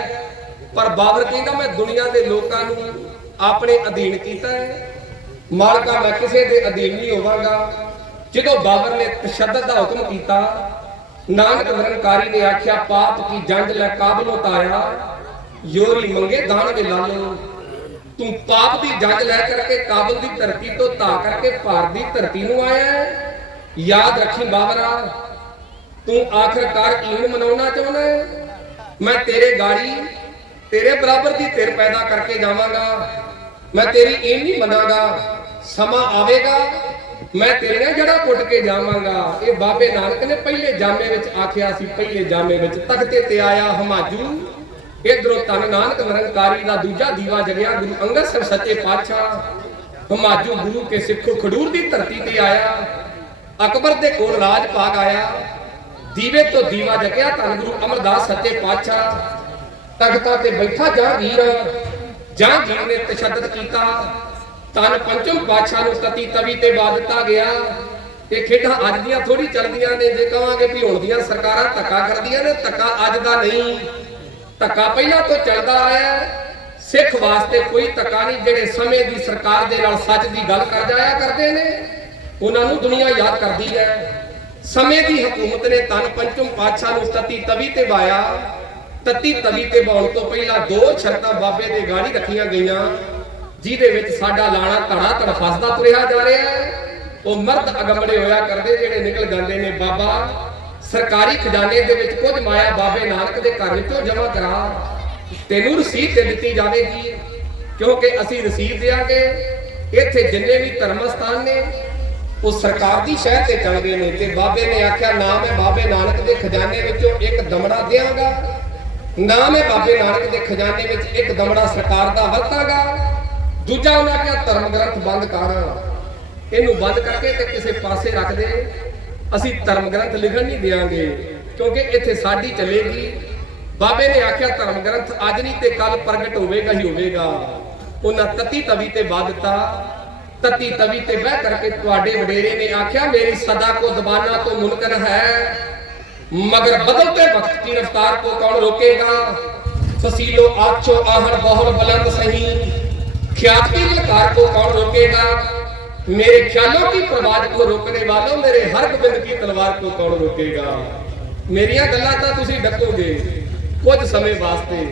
ਪਰ ਬਾਬਰ ਕਹਿੰਦਾ, ਮੈਂ ਦੁਨੀਆ ਦੇ ਲੋਕਾਂ ਨੂੰ ਆਪਣੇ ਅਧੀਨ ਕੀਤਾ ਹੈ। ਮਾਲਕਾ ਮੈਂ ਕਿਸੇ ਦੇ ਅਧੀਨ ਨਹੀਂ ਹੋਵਾਂਗਾ। ਜਦੋਂ ਬਾਬਰ ਨੇ ਤਸ਼ੱਦਦ ਦਾ ਹੁਕਮ ਕੀਤਾ, ਨਾਨਕ ਨਿਰੰਕਾਰੀ ਨੇ ਆਖਿਆ, ਪਾਪ ਕੀ ਜੰਜ ਲੈ ਕਾਬਲੋਂ ਤਾਇਆ ਯੋਰੀ ਮੰਗੇ ਦਾਨ ਵੇ ਲਾਲੋ। ਤੂੰ ਪਾਪ ਦੀ ਜੰਜ ਲੈ ਕਰਕੇ ਕਾਬਲ ਦੀ ਧਰਤੀ ਤੋਂ ਧਾ ਕਰਕੇ ਭਾਰਤ ਦੀ ਧਰਤੀ ਨੂੰ ਆਇਆ ਹੈ। ਯਾਦ ਰੱਖੀ ਬਾਬਰਾ, ਤੂੰ ਆਖਰਕਾਰ ਈਨ ਮਨਾਉਣਾ ਚਾਹੁੰਦਾ ਹੈ? ਮੈਂ ਤੇਰੇ ਗਾੜੀ, ਤੇਰੇ ਬਰਾਬਰ ਦੀ ਧਿਰ ਪੈਦਾ ਕਰਕੇ ਜਾਵਾਂਗਾ। ਮੈਂ ਤੇਰੀ ਈਨ ਨਹੀਂ ਮੰਨਾਗਾ, ਸਮਾਂ ਆਵੇਗਾ। ਮੈਂ ਤੇਰੇ ਨਾਲ ਜੜਾ ਪੁੱਟ ਕੇ ਜਾਵਾਂਗਾ। ਇਹ ਬਾਬੇ ਨਾਨਕ ਨੇ ਪਹਿਲੇ ਜਾਮੇ ਵਿੱਚ ਆਖਿਆ ਸੀ, ਪਹਿਲੇ ਜਾਮੇ ਵਿੱਚ ਤਖਤੇ ਤੇ ਆਇਆ ਹਮਾਜੂ। ਇਧਰੋਂ ਤਨ ਨਾਨਕ ਨਿਰੰਕਾਰੀ ਦਾ ਦੂਜਾ ਦੀਵਾ ਜਗਿਆ ਗੁਰੂ ਅੰਗਦ ਸਾਹਿਬ ਸੱਚੇ ਪਾਤਸ਼ਾਹ। ਹਮਾਜੂ ਗੁਰੂ ਕੇ ਸਿੱਖੋ ਖਡੂਰ ਦੀ ਧਰਤੀ ਤੇ ਆਇਆ। ਅਕਬਰ ਦੇ ਕੋਲ ਰਾਜ ਭਾਗ ਆਇਆ। ਦੀਵੇ ਤੋਂ ਦੀਵਾ ਜਗਿਆ ਧੰਨ ਗੁਰੂ ਅਮਰਦਾਸ ਸੱਚੇ ਪਾਤਸ਼ਾਹ। ਤਖਤਾਂ ਤੇ ਬੈਠਾ ਜਹਾਂਗੀਰ ਜਹਾਂਗੀਰ ਨੇ ਤਸ਼ੱਦਦ ਕੀਤਾ। ਧੰਨ ਪੰਚਮ ਪਾਤਸ਼ਾਹ ਨੂੰ ਤਤੀ ਤਵੀ ਤੇ ਬਾਦ ਦਿੱਤਾ ਗਿਆ। ਇਹ ਖੇਡਾਂ ਅੱਜ ਦੀਆਂ ਥੋੜੀ ਚੱਲਦੀਆਂ ਨੇ। ਜੇ ਕਹਾਂਗੇ ਵੀ ਹੁਣ ਦੀਆਂ ਸਰਕਾਰਾਂ ਧੱਕਾ ਕਰਦੀਆਂ ਨੇ, ਧੱਕਾ ਅੱਜ ਦਾ ਨਹੀਂ। ਧੱਕਾ ਪਹਿਲਾਂ ਤੋਂ ਚੱਲਦਾ ਆਇਆ ਸਿੱਖ ਵਾਸਤੇ ਕੋਈ ਧੱਕਾ ਨਹੀਂ, ਜਿਹੜੇ ਸਮੇਂ ਦੀ ਸਰਕਾਰ ਦੇ ਨਾਲ ਸੱਚ ਦੀ ਗੱਲ ਕਰ ਜਾਇਆ ਕਰਦੇ ਨੇ, ਉਹਨਾਂ ਨੂੰ ਦੁਨੀਆ ਯਾਦ ਕਰਦੀ ਹੈ। ਸਮੇਂ ਦੀ ਹਕੂਮਤ ਨੇ ਤਨ ਪੰਚਮ ਪਾਤਸ਼ਾਹ ਨੂੰ ਤਤੀ ਤਵੀ ਤੇ ਵਾਇਆ। ਤਤੀ ਤਵੀ ਤੇ ਬਾਉਣ ਤੋਂ ਪਹਿਲਾਂ ਦੋ ਸ਼ਰਤਾਂ ਬਾਬੇ ਦੇ ਗਾੜੀ ਰੱਖੀਆਂ ਗਈਆਂ, ਜਿਹਦੇ ਵਿੱਚ ਸਾਡਾ ਲਾਣਾ ਧੜਾ ਧੜ ਫਸਦਾ ਤੁਰਿਆ ਜਾ ਰਿਹਾ ਹੈ। ਉਹ ਮਰਦ ਅਗੰਬੜੇ ਹੋਇਆ ਕਰਦੇ, ਜਿਹੜੇ ਨਿਕਲ ਜਾਂਦੇ ਨੇ ਬਾਬਾ। ਸਰਕਾਰੀ ਖਜ਼ਾਨੇ ਦੇ ਵਿੱਚ ਕੁਝ ਮਾਇਆ ਬਾਬੇ ਨਾਨਕ ਦੇ ਘਰ ਵਿੱਚੋਂ ਜਮ੍ਹਾਂ ਕਰਾ ਤੈਨੂੰ ਰਸੀਦ ਦੇ ਦਿੱਤੀ ਜਾਵੇਗੀ, ਕਿਉਂਕਿ ਅਸੀਂ ਰਸੀਦ ਦੇਾਂਗੇ ਇੱਥੇ ਜਿੰਨੇ ਵੀ ਧਰਮ ਸਥਾਨ ਨੇ, ਉਹ ਸਰਕਾਰ ਦੀ ਸ਼ਹਿਰ ਤੇ ਚੱਲ ਗਏ ਨੇ ਤੇ ਬਾਬੇ ਨੇ ਆਖਿਆ, ਨਾ ਮੈਂ ਬਾਬੇ ਨਾਨਕ ਦੇ ਖਜ਼ਾਨੇ ਵਿੱਚੋਂ ਇੱਕ ਦਮੜਾ ਦਿਆਂਗਾ, ਨਾ ਮੈਂ ਬਾਬੇ ਨਾਨਕ ਦੇ ਖਜ਼ਾਨੇ ਵਿੱਚ ਇੱਕ ਦਮੜਾ ਸਰਕਾਰ ਦਾ ਵਰਤਾਂਗਾ। ਦੂਜਾ ਉਹਨਾਂ ਕਿਹਾ ਧਰਮ ਗ੍ਰੰਥ ਬੰਦ ਕਰ। ਇਹਨੂੰ ਬੰਦ ਕਰਕੇ ਤੇ ਕਿਸੇ ਪਾਸੇ ਰੱਖ ਦੇ। ਅਸੀਂ ਧਰਮ ਗ੍ਰੰਥ ਲਿਖਣ ਨਹੀਂ ਦੇਵਾਂਗੇ ਕਿਉਂਕਿ ਇੱਥੇ ਸਾਡੀ ਚੱਲੇਗੀ। ਬਾਬੇ ਨੇ ਆਖਿਆ ਧਰਮ ਗ੍ਰੰਥ ਅੱਜ ਨਹੀਂ ਤੇ ਕੱਲ ਪ੍ਰਗਟ ਹੋਵੇਗਾ ਹੀ ਹੋਵੇਗਾ। ਉਹਨਾਂ ਤਤੀ ਤਵੀ ਤੇ ਵਾਦਤਾ ਤਤੀ ਤਵੀ ਤੇ ਬਹਿ ਕਰਕੇ ਤੁਹਾਡੇ ਵਡੇਰੇ ਨੇ ਆਖਿਆ, ਮੇਰੀ ਸਦਾ ਕੋ ਜ਼ਬਾਨਾ ਤੋਂ ਮੁਨਕਰ ਹੈ। ਮਗਰ ਬਦਲਤੇ ਵਕਤ ਦੀ ਰਫਤਾਰ ਕੋ ਕੌਣ ਰੋਕੇਗਾ? ਫਸੀਲੋ ਆਛੋ ਆਹਰ ਬਹੁਤ ਬਲੰਦ ਸਹੀ। ਖਿਆਤੀ ਲਕਾਰ ਕੋ ਕੌਣ ਰੋਕੇਗਾ? मेरे ख्यालों की प्रवाज को रोकने वालों मेरे हर गोबिंद की तलवार को कौन रोकेगा ਮੇਰੀਆਂ ਗੱਲਾਂ ਤਾਂ ਤੁਸੀਂ ਡੱਕੋਗੇ ਕੁਝ ਸਮੇਂ ਵਾਸਤੇ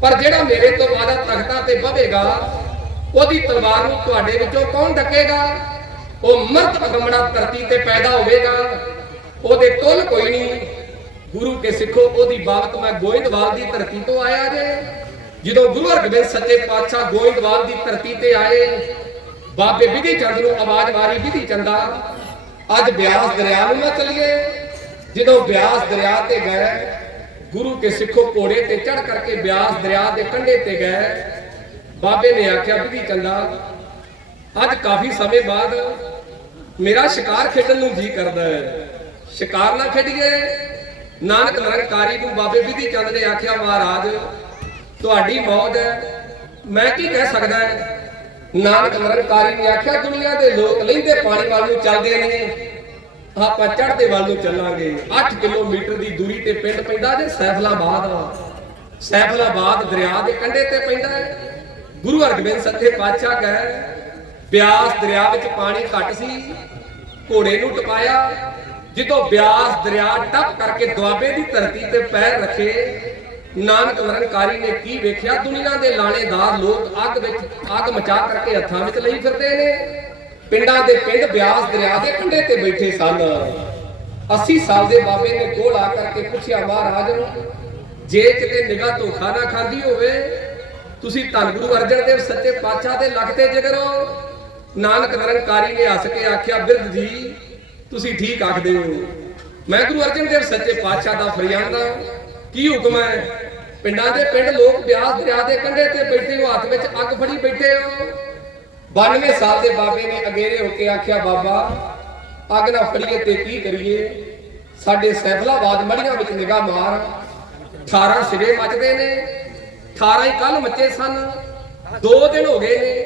ਪਰ ਜਿਹੜਾ ਮੇਰੇ ਤੋਂ ਵਾਦਾ ਤਖਤਾਂ ਤੇ ਬਵੇਗਾ ਉਹਦੀ ਤਲਵਾਰ ਨੂੰ ਤੁਹਾਡੇ ਵਿੱਚੋਂ ਕੌਣ ਡੱਕੇਗਾ ਉਹ ਮਰਦ ਅਗਮੜਾ ਧਰਤੀ ਤੇ ਪੈਦਾ ਹੋਵੇਗਾ ਉਹਦੇ ਤੁਲ ਕੋਈ ਨਹੀਂ ਗੁਰੂ ਕੇ ਸਿੱਖੋ ਉਹਦੀ ਬਾਤ ਮੈਂ ਗੋਇੰਦਵਾਲ ਦੀ ਧਰਤੀ ਤੋਂ ਆਇਆ ਜੇ ਜਦੋਂ ਗੁਰੂ ਹਰਗੋਬਿੰਦ ਸੱਚੇ ਪਾਤਸ਼ਾਹ ਗੋਇੰਦਵਾਲ ਦੀ ਧਰਤੀ ਤੇ ਆਏ ਬਾਬੇ ਵਿਧੀ ਚੰਦ ਨੂੰ ਆਵਾਜ਼ ਮਾਰੀ, ਵਿਧੀ ਚੰਦਾ, ਅੱਜ ਬਿਆਸ ਦਰਿਆ ਨੂੰ ਨਾ ਚੱਲੀਏ। ਜਦੋਂ ਬਿਆਸ ਦਰਿਆ ਤੇ ਗਏ, ਗੁਰੂ ਕੇ ਸਿੱਖੋ ਘੋੜੇ ਤੇ ਚੜ ਕਰਕੇ ਬਿਆਸ ਦਰਿਆ ਦੇ ਕੰਢੇ ਤੇ ਗਏ। ਬਾਬੇ ਨੇ ਆਖਿਆ, ਵਿਧੀ ਚੰਦਾ, ਅੱਜ ਕਾਫੀ ਸਮੇਂ ਬਾਅਦ ਮੇਰਾ ਸ਼ਿਕਾਰ ਖੇਡਣ ਨੂੰ ਜੀ ਕਰਦਾ ਹੈ। ਸ਼ਿਕਾਰ ਨਾ ਖੇਡੀਏ। ਨਾਨਕ ਨਿਰੰਕਾਰੀ ਨੂੰ ਬਾਬੇ ਵਿਧੀ ਚੰਦ ਨੇ ਆਖਿਆ, ਮਹਾਰਾਜ, ਤੁਹਾਡੀ ਮੌਤ ਹੈ। ਮੈਂ ਕੀ ਕਹਿ ਸਕਦਾ ਹੈ? ਨਾਨਕ ਨਿਰੰਕਾਰੀ ਨੇ ਆਖਿਆ, ਦੁਨੀਆ ਦੇ ਲੋਕ ਲੈਂਦੇ ਪਾਣੀ ਵੱਲ ਨੂੰ ਚੱਲਦੇ ਨੇ। ਆਪਾਂ ਚੜ੍ਹਦੇ ਵੱਲ ਨੂੰ ਚੱਲਾਂਗੇ। 8 ਕਿਲੋਮੀਟਰ ਦੀ ਦੂਰੀ ਤੇ ਪਿੰਡ ਪੈਂਦਾ ਜੇ ਸੈਫਲਾਬਾਦ ਸੈਫਲਾਬਾਦ ਦਰਿਆ ਦੇ ਕੰਢੇ ਤੇ ਪੈਂਦਾ ਹੈ। ਗੁਰੂ ਹਰਗੋਬਿੰਦ ਸੱਚੇ ਪਾਤਸ਼ਾਹ ਗਏ ਬਿਆਸ ਦਰਿਆ ਵਿੱਚ ਪਾਣੀ ਘੱਟ ਸੀ, ਘੋੜੇ ਨੂੰ ਟਪਾਇਆ। ਜਦੋਂ ਬਿਆਸ ਦਰਿਆ ਟੱਪ ਕਰਕੇ ਦੁਆਬੇ ਦੀ ਧਰਤੀ ਤੇ ਪੈਰ ਰੱਖੇ ਨਾਨਕ ਵਰਣਕਾਰੀ ਨੇ ਕੀ ਵੇਖਿਆ? ਦੁਨੀਆ ਦੇ ਲਾਣੇਦਾਰ ਲੋਕ ਅੱਗ ਵਿੱਚ ਅੱਗ ਮਚਾ ਕਰਕੇ ਹੱਥਾਂ ਵਿੱਚ ਲਈ ਫਿਰਦੇ ਨੇ। ਪਿੰਡਾਂ ਦੇ ਪਿੰਡ ਬਿਆਸ ਦਰਿਆ ਦੇ ਕੰਢੇ ਤੇ ਬੈਠੇ ਸਨ। 80 ਸਾਲ ਦੇ ਬਾਬੇ ਨੇ ਕੋਲ ਆ ਕਰਕੇ ਪੁੱਛਿਆ, ਮਹਾਰਾਜ, ਜੇ ਕਿਤੇ ਨਿਗਾਹ ਧੋਖਾ ਨਾ ਖਾਂਦੀ ਹੋਵੇ, ਤੁਸੀਂ ਧੰਨ ਗੁਰੂ ਅਰਜਨ ਦੇਵ ਸੱਚੇ ਪਾਤਸ਼ਾਹ ਦੇ ਲਗਤੇ ਜਿਗਰ ਹੋ। ਨਾਨਕ ਨਿਰੰਕਾਰੀ ਨੇ ਹੱਸ ਕੇ ਆਖਿਆ, ਬਿਰਧ ਜੀ, ਤੁਸੀਂ ਠੀਕ ਆਖਦੇ ਹੋ। ਮੈਂ ਗੁਰੂ ਅਰਜਨ ਦੇਵ ਸੱਚੇ ਪਾਤਸ਼ਾਹ ਦਾ ਫਰਿਆਦ ਹਾਂ ਕੀ ਹੁਕਮ ਹੈ? ਪਿੰਡਾਂ ਦੇ ਪਿੰਡ ਲੋਕ ਬਿਆਸ ਦਰਿਆ ਦੇ ਕੰਢੇ ਤੇ ਬੈਠੇ ਹੋ, ਹੱਥ ਵਿੱਚ ਅੱਗ ਫੜੀ ਬੈਠੇ ਹੋ। 92 ਸਾਲ ਦੇ ਬਾਬੇ ਨੇ ਅਗੇਰੇ ਹੋ ਕੇ ਆਖਿਆ, ਬਾਬਾ, ਅੱਗ ਨਾ ਫੜੀਏ ਤੇ ਕੀ ਕਰੀਏ? ਸਾਡੇ ਸੈਫਲਾਬਾਦ ਮੜੀਆਂ ਵਿੱਚ ਨਿਗਾਹ ਮਾਰ। 18 ਸਿਰੇ ਮੱਚਦੇ ਨੇ 18 ਹੀ ਕੱਲ ਮੱਚੇ ਸਨ। 2 ਦਿਨ ਹੋ ਗਏ ਨੇ,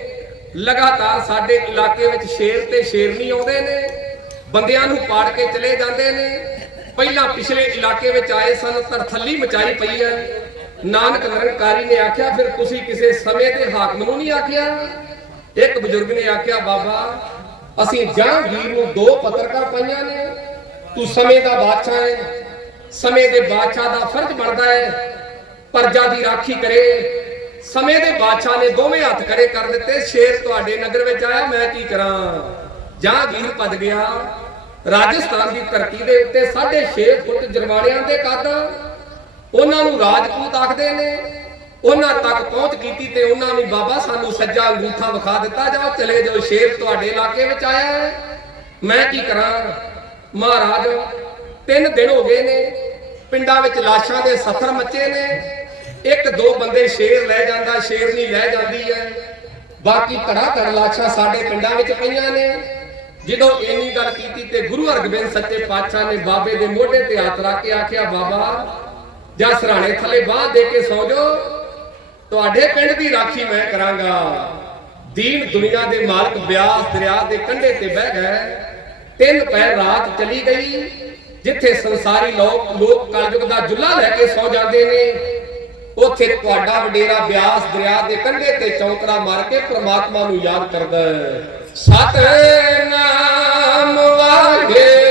ਲਗਾਤਾਰ ਸਾਡੇ ਇਲਾਕੇ ਵਿੱਚ ਸ਼ੇਰ ਤੇ ਸ਼ੇਰਨੀ ਆਉਂਦੇ ਨੇ। ਬੰਦਿਆਂ ਨੂੰ ਪਾੜ ਕੇ ਚਲੇ ਜਾਂਦੇ ਨੇ। ਪਹਿਲਾਂ ਪਿਛਲੇ ਇਲਾਕੇ ਵਿੱਚ ਆਏ ਸਨ ਤਰਥੱਲੀ ਮਚਾਈ ਪਈ ਹੈ। ਨਾਨਕ ਨਿਰੰਕਾਰੀ ਨੇ ਆਖਿਆ, ਫਿਰ ਤੁਸੀਂ ਕਿਸੇ ਸਮੇਂ ਦੇ ਹਾਕਮ ਨੂੰ ਨਹੀਂ ਆਖਿਆ? ਇੱਕ ਬਜ਼ੁਰਗ ਨੇ ਆਖਿਆ, ਬਾਬਾ, ਅਸੀਂ ਜਹਾਂਗੀਰ ਨੂੰ ਦੋ ਪੱਤਰਕਾਰ ਪਾਈਆਂ ਨੇ, ਤੂੰ ਸਮੇਂ ਦਾ ਬਾਦਸ਼ਾਹ ਹੈ। ਸਮੇਂ ਦੇ ਬਾਦਸ਼ਾਹ ਦਾ ਫਰਜ਼ ਬਣਦਾ ਹੈ। ਪਰਜਾ ਦੀ ਰਾਖੀ ਕਰੇ। ਸਮੇਂ ਦੇ ਬਾਦਸ਼ਾਹ ਨੇ ਦੋਵੇਂ ਹੱਥ ਕਰੇ ਕਰ ਦਿੱਤੇ। ਸ਼ੇਰ ਤੁਹਾਡੇ ਨਗਰ ਵਿੱਚ ਆਇਆ, ਮੈਂ ਕੀ ਕਰਾਂ? ਜਹਾਂਗੀਰ ਭੱਜ ਗਿਆ। ਰਾਜਸਥਾਨ ਦੀ ਧਰਤੀ ਦੇ ਉੱਤੇ 6.5 ਫੁੱਟ ਜਰਵਾਣਿਆਂ ਦੇ ਕੱਦ, ਉਹਨਾਂ ਨੂੰ ਰਾਜਪੂਤ ਆਖਦੇ ਨੇ। ਉਹਨਾਂ ਤੱਕ ਪਹੁੰਚ ਕੀਤੀ ਤੇ ਉਹਨਾਂ ਵੀ ਬਾਬਾ ਸਾਨੂੰ ਸੱਜਾ ਅੰਗੂਠਾ ਵਿਖਾ ਦਿੱਤਾ ਜਾਓ, ਚਲੇ ਜਾਓ, ਸ਼ੇਰ ਤੁਹਾਡੇ ਇਲਾਕੇ ਵਿੱਚ ਆਇਆ ਹੈ। ਮੈਂ ਕੀ ਕਰਾਂ? ਮਹਾਰਾਜ, ਤਿੰਨ ਦਿਨ ਹੋ ਗਏ ਨੇ, ਪਿੰਡਾਂ ਵਿੱਚ ਲਾਸ਼ਾਂ ਦੇ ਸੱਥਰ ਮੱਚੇ ਨੇ। ਇੱਕ ਦੋ ਬੰਦੇ ਸ਼ੇਰ ਲੈ ਜਾਂਦਾ, ਸ਼ੇਰ ਨਹੀਂ ਲੈ ਜਾਂਦੀ ਹੈ। ਬਾਕੀ ਧੜਾ ਧੜ ਲਾਸ਼ਾਂ ਸਾਡੇ ਪਿੰਡਾਂ ਵਿੱਚ ਪਈਆਂ ਨੇ। ਜਦੋਂ ਇੰਨੀ ਗੱਲ ਕੀਤੀ ਤੇ ਗੁਰੂ ਹਰਗੋਬਿੰਦ ਸੱਚੇ ਪਾਤਸ਼ਾਹ ਨੇ ਬਾਬੇ ਦੇ ਮੋਢੇ ਤੇ ਹੱਥ ਰੱਖ ਕੇ ਆਖਿਆ, ਬਾਬਾ, ਜਾਂ ਸਰਾਣੇ ਥੱਲੇ ਬਾਹ ਦੇ ਕੇ ਸੌ ਜਾਓ। ਤੁਹਾਡੇ ਪਿੰਡ ਦੀ ਰਾਖੀ ਮੈਂ ਕਰਾਂਗਾ। ਦੀਨ ਦੁਨੀਆ ਦੇ ਮਾਲਕ ਬਿਆਸ ਦਰਿਆ ਦੇ ਕੰਢੇ ਤੇ ਬਹਿ ਗਏ। ਤਿੰਨ ਪੈਰ ਰਾਤ ਚਲੀ ਗਈ, ਜਿੱਥੇ ਸੰਸਾਰੀ ਲੋਕ ਲੋਕ ਕਲਯੁਗ ਦਾ ਜੁੱਲਾ ਲੈ ਕੇ ਸੌ ਜਾਂਦੇ ਨੇ। ਉੱਥੇ ਤੁਹਾਡਾ ਵਡੇਰਾ ਬਿਆਸ ਦਰਿਆ ਦੇ ਕੰਢੇ ਤੇ ਚੌਂਕੜਾ ਮਾਰ ਕੇ ਪ੍ਰਮਾਤਮਾ ਨੂੰ ਯਾਦ ਕਰਦਾ ਹੈ। ਸਤਨਾਮ ਵਾਹਿਗੁਰੂ।